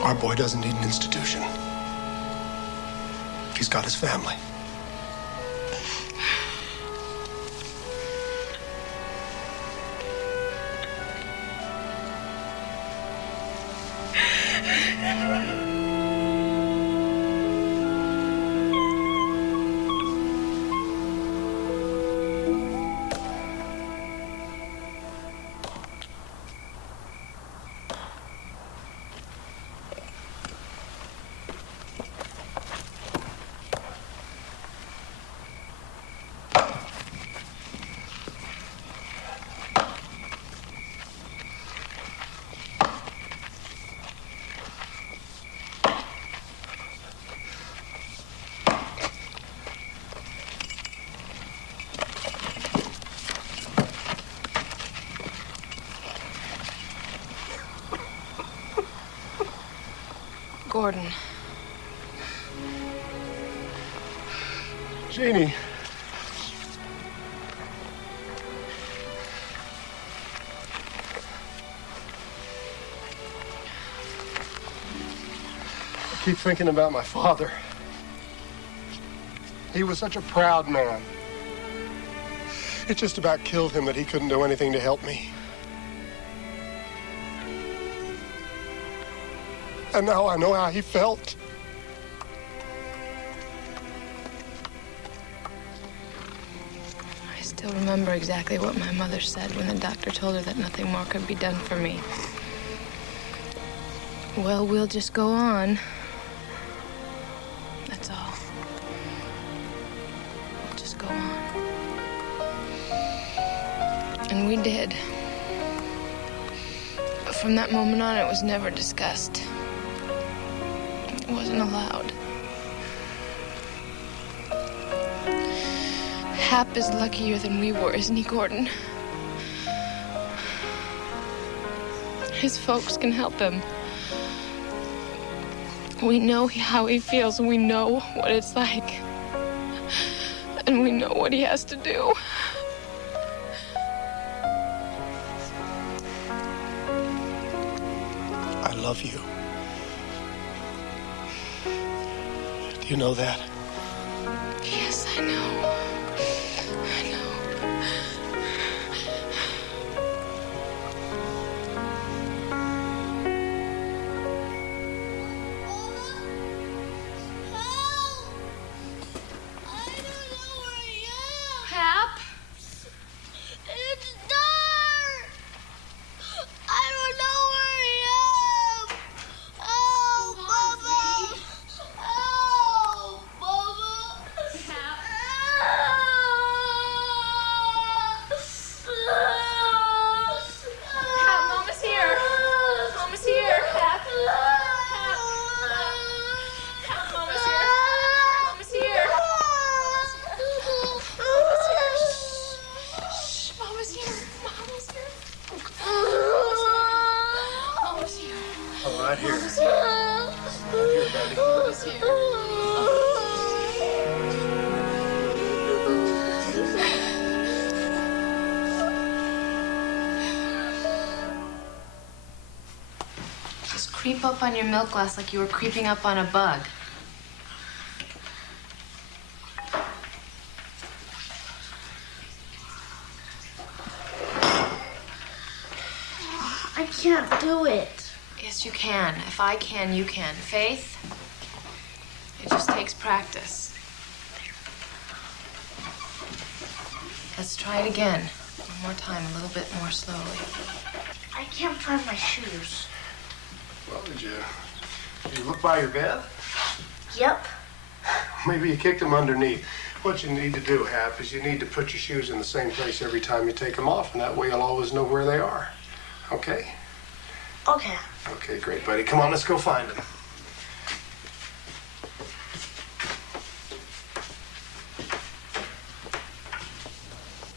Our boy doesn't need an institution. He's got his family. Gordon. Jeannie. I keep thinking about my father. He was such a proud man. It just about killed him that he couldn't do anything to help me. And now I know how he felt. I still remember exactly what my mother said when the doctor told her that nothing more could be done for me. Well, we'll just go on. That's all. We'll just go on. And we did. But from that moment on, it was never discussed. It wasn't allowed. Hap is luckier than we were, isn't he, Gordon? His folks can help him. We know how he feels, and we know what it's like. And we know what he has to do. love you. Do you know that? Yes, I know. I know. Hap? It's dark! I don't know where I am! Oh, Mama! Oh, Mama! Hap, Mama's here. Mama's here. Hap. Hap, Mama's here. Mama's here. Mama's here. Shh. Mama's here. Mama's here. Mama's here. I'm right here. Mama's here. Right here, buddy. Mama's here. Just creep up on your milk glass like you were creeping up on a bug. I can't do it. Yes, you can. If I can, you can. Faith, it just takes practice. Let's try it again. One more time, a little bit more slowly. I can't find my shoes. Well, did you look by your bed? Yep. Maybe you kicked them underneath. What you need to do, Hap, is you need to put your shoes in the same place every time you take them off, and that way you'll always know where they are. Okay? Okay. Okay, great, buddy. Come on, let's go find them.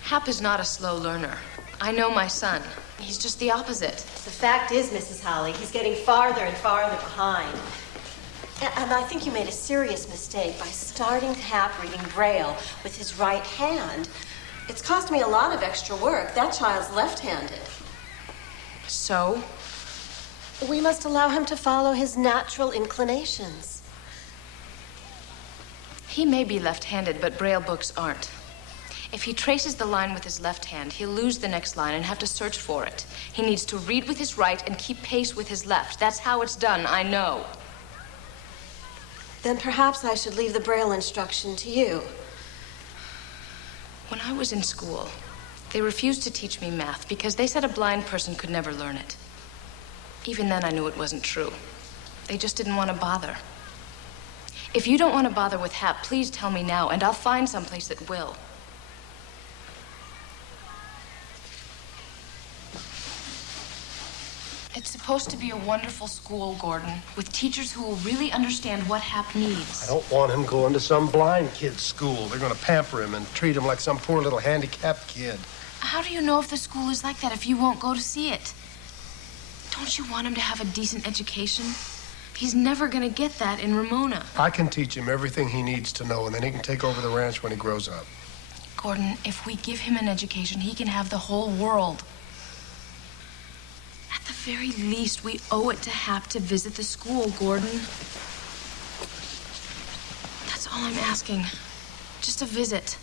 Hap is not a slow learner. I know my son. He's just the opposite. The fact is, Mrs. Holly, he's getting farther and farther behind. And I think you made a serious mistake by starting Hap reading Braille with his right hand. It's cost me a lot of extra work. That child's left-handed. So? We must allow him to follow his natural inclinations. He may be left-handed, but Braille books aren't. If he traces the line with his left hand, he'll lose the next line and have to search for it. He needs to read with his right and keep pace with his left. That's how it's done, I know. Then perhaps I should leave the Braille instruction to you. When I was in school, they refused to teach me math because they said a blind person could never learn it. Even then, I knew it wasn't true. They just didn't want to bother. If you don't want to bother with Hap, please tell me now, and I'll find someplace that will. It's supposed to be a wonderful school, Gordon, with teachers who will really understand what Hap needs. I don't want him going to some blind kid's school. They're going to pamper him and treat him like some poor little handicapped kid. How do you know if the school is like that if you won't go to see it? Don't you want him to have a decent education? He's never going to get that in Ramona. I can teach him everything he needs to know, and then he can take over the ranch when he grows up. Gordon, if we give him an education, he can have the whole world. At the very least, we owe it to Hap to visit the school, Gordon. That's all I'm asking. Just a visit.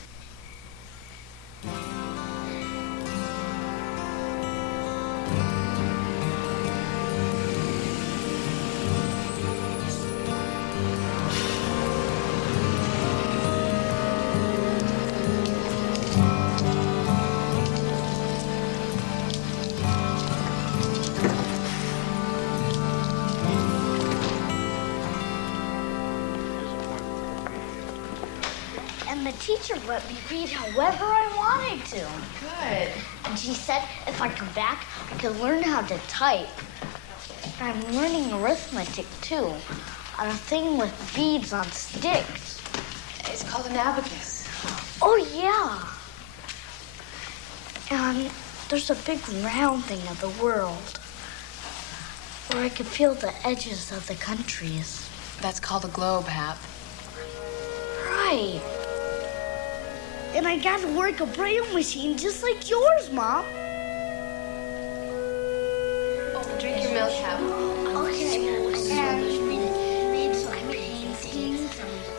And the teacher let me read however I wanted to. Good. And she said if I come back, I could learn how to type. I'm learning arithmetic, too, on a thing with beads on sticks. It's called an abacus. Oh, yeah. And there's a big round thing of the world where I can feel the edges of the countries. That's called a globe, Hap. Right. And I got to work a Braille machine just like yours, Mom. Drink your milk, Hal. Okay. And made some paintings.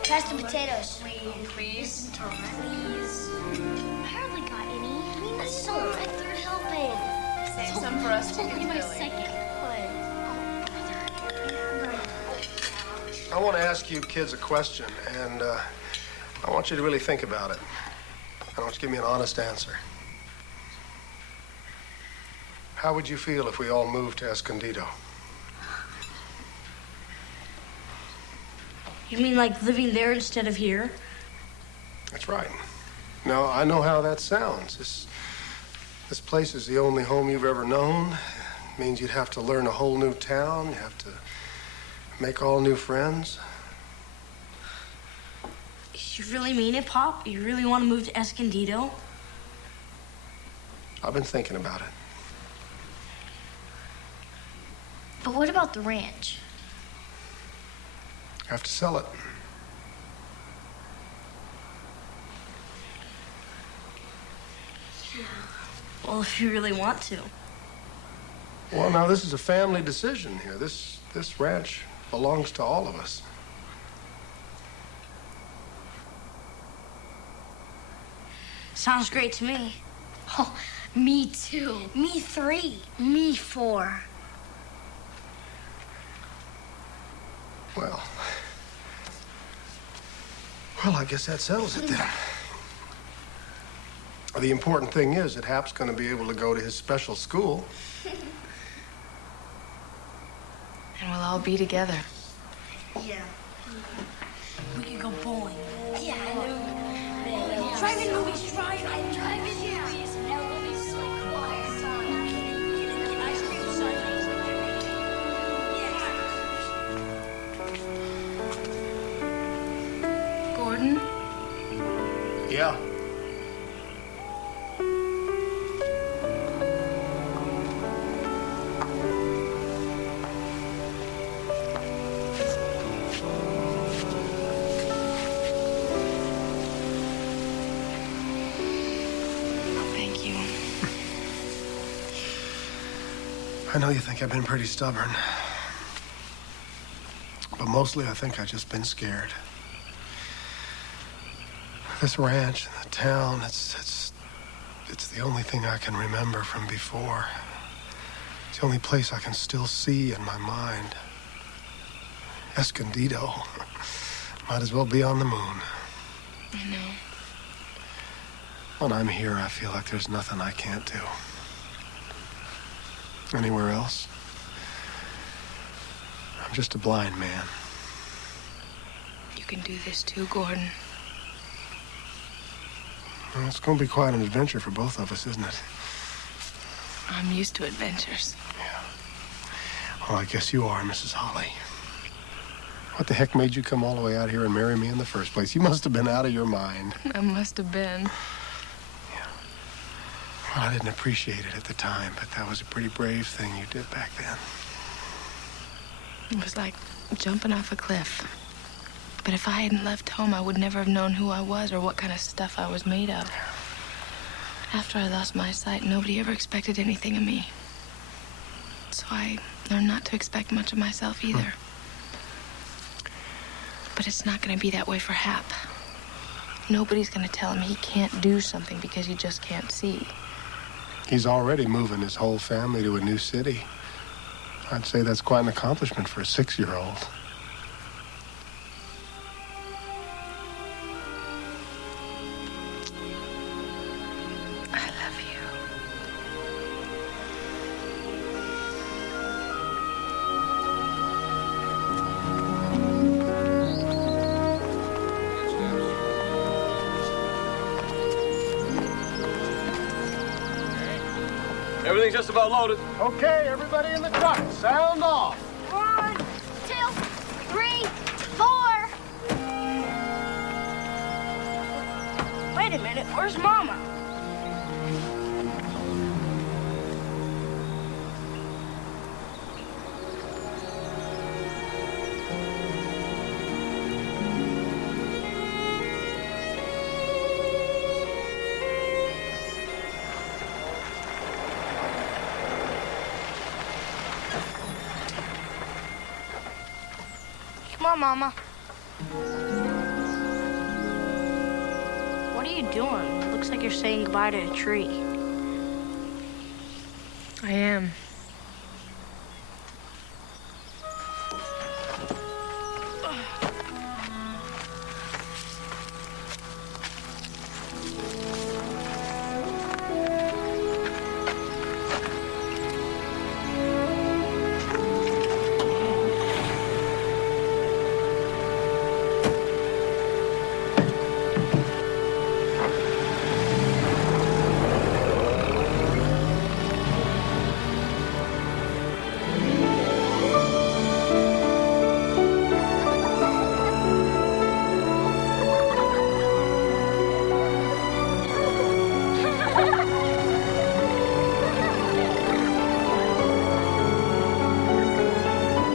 Try some potatoes. Please. Please. I hardly got any. That's so my third helping. Save some for us too, Be my Billy. second. I want to ask you kids a question, and I want you to really think about it. I want you to give me an honest answer. How would you feel if we all moved to Escondido? You mean like living there instead of here? That's right. Now, I know how that sounds. This place is the only home you've ever known. It means you'd have to learn a whole new town. You have to make all new friends. You really mean it, Pop? You really want to move to Escondido? I've been thinking about it. But what about the ranch? I have to sell it. Well, if you really want to. Well, now, this is a family decision here. This ranch belongs to all of us. Sounds great to me. Oh, me too. Me 3. Me 4. Well, I guess that settles it then. The important thing is that Hap's going to be able to go to his special school. And we'll all be together. Yeah. We could go bowling. Yeah, I know. Drive-in movies, drive-in movies. Now we'll be slick choir. Get ice cream sundaes. Gordon? Yeah. Thank you. I know you think I've been pretty stubborn. But mostly I think I've just been scared. This ranch, the town, it's the only thing I can remember from before. It's the only place I can still see in my mind. Escondido. Might as well be on the moon. I know. When I'm here, I feel like there's nothing I can't do. Anywhere else, I'm just a blind man. You can do this too, Gordon. Well, it's going to be quite an adventure for both of us, isn't it? I'm used to adventures. Well, I guess you are, Mrs. Holly. What the heck made you come all the way out here and marry me in the first place? You must have been out of your mind. I must have been. Well, I didn't appreciate it at the time, but that was a pretty brave thing you did back then. It was like jumping off a cliff. But if I hadn't left home, I would never have known who I was or what kind of stuff I was made of. After I lost my sight, nobody ever expected anything of me. So I learned not to expect much of myself either. But it's not going to be that way for Hap. Nobody's going to tell him he can't do something because he just can't see. He's already moving his whole family to a new city. I'd say that's quite an accomplishment for a 6-year-old. I love you. Everything's just about loaded. Okay, everybody in the truck, sound off. 1, 2, 3, 4. Wait a minute, where's Mama? on, Mama. What are you doing? Looks like you're saying goodbye to a tree. I am.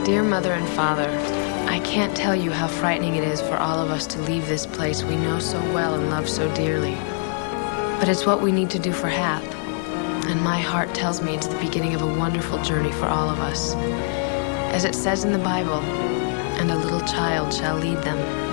Dear Mother and Father, I can't tell you how frightening it is for all of us to leave this place we know so well and love so dearly. But it's what we need to do for Hap. And my heart tells me it's the beginning of a wonderful journey for all of us. As it says in the Bible, and a little child shall lead them.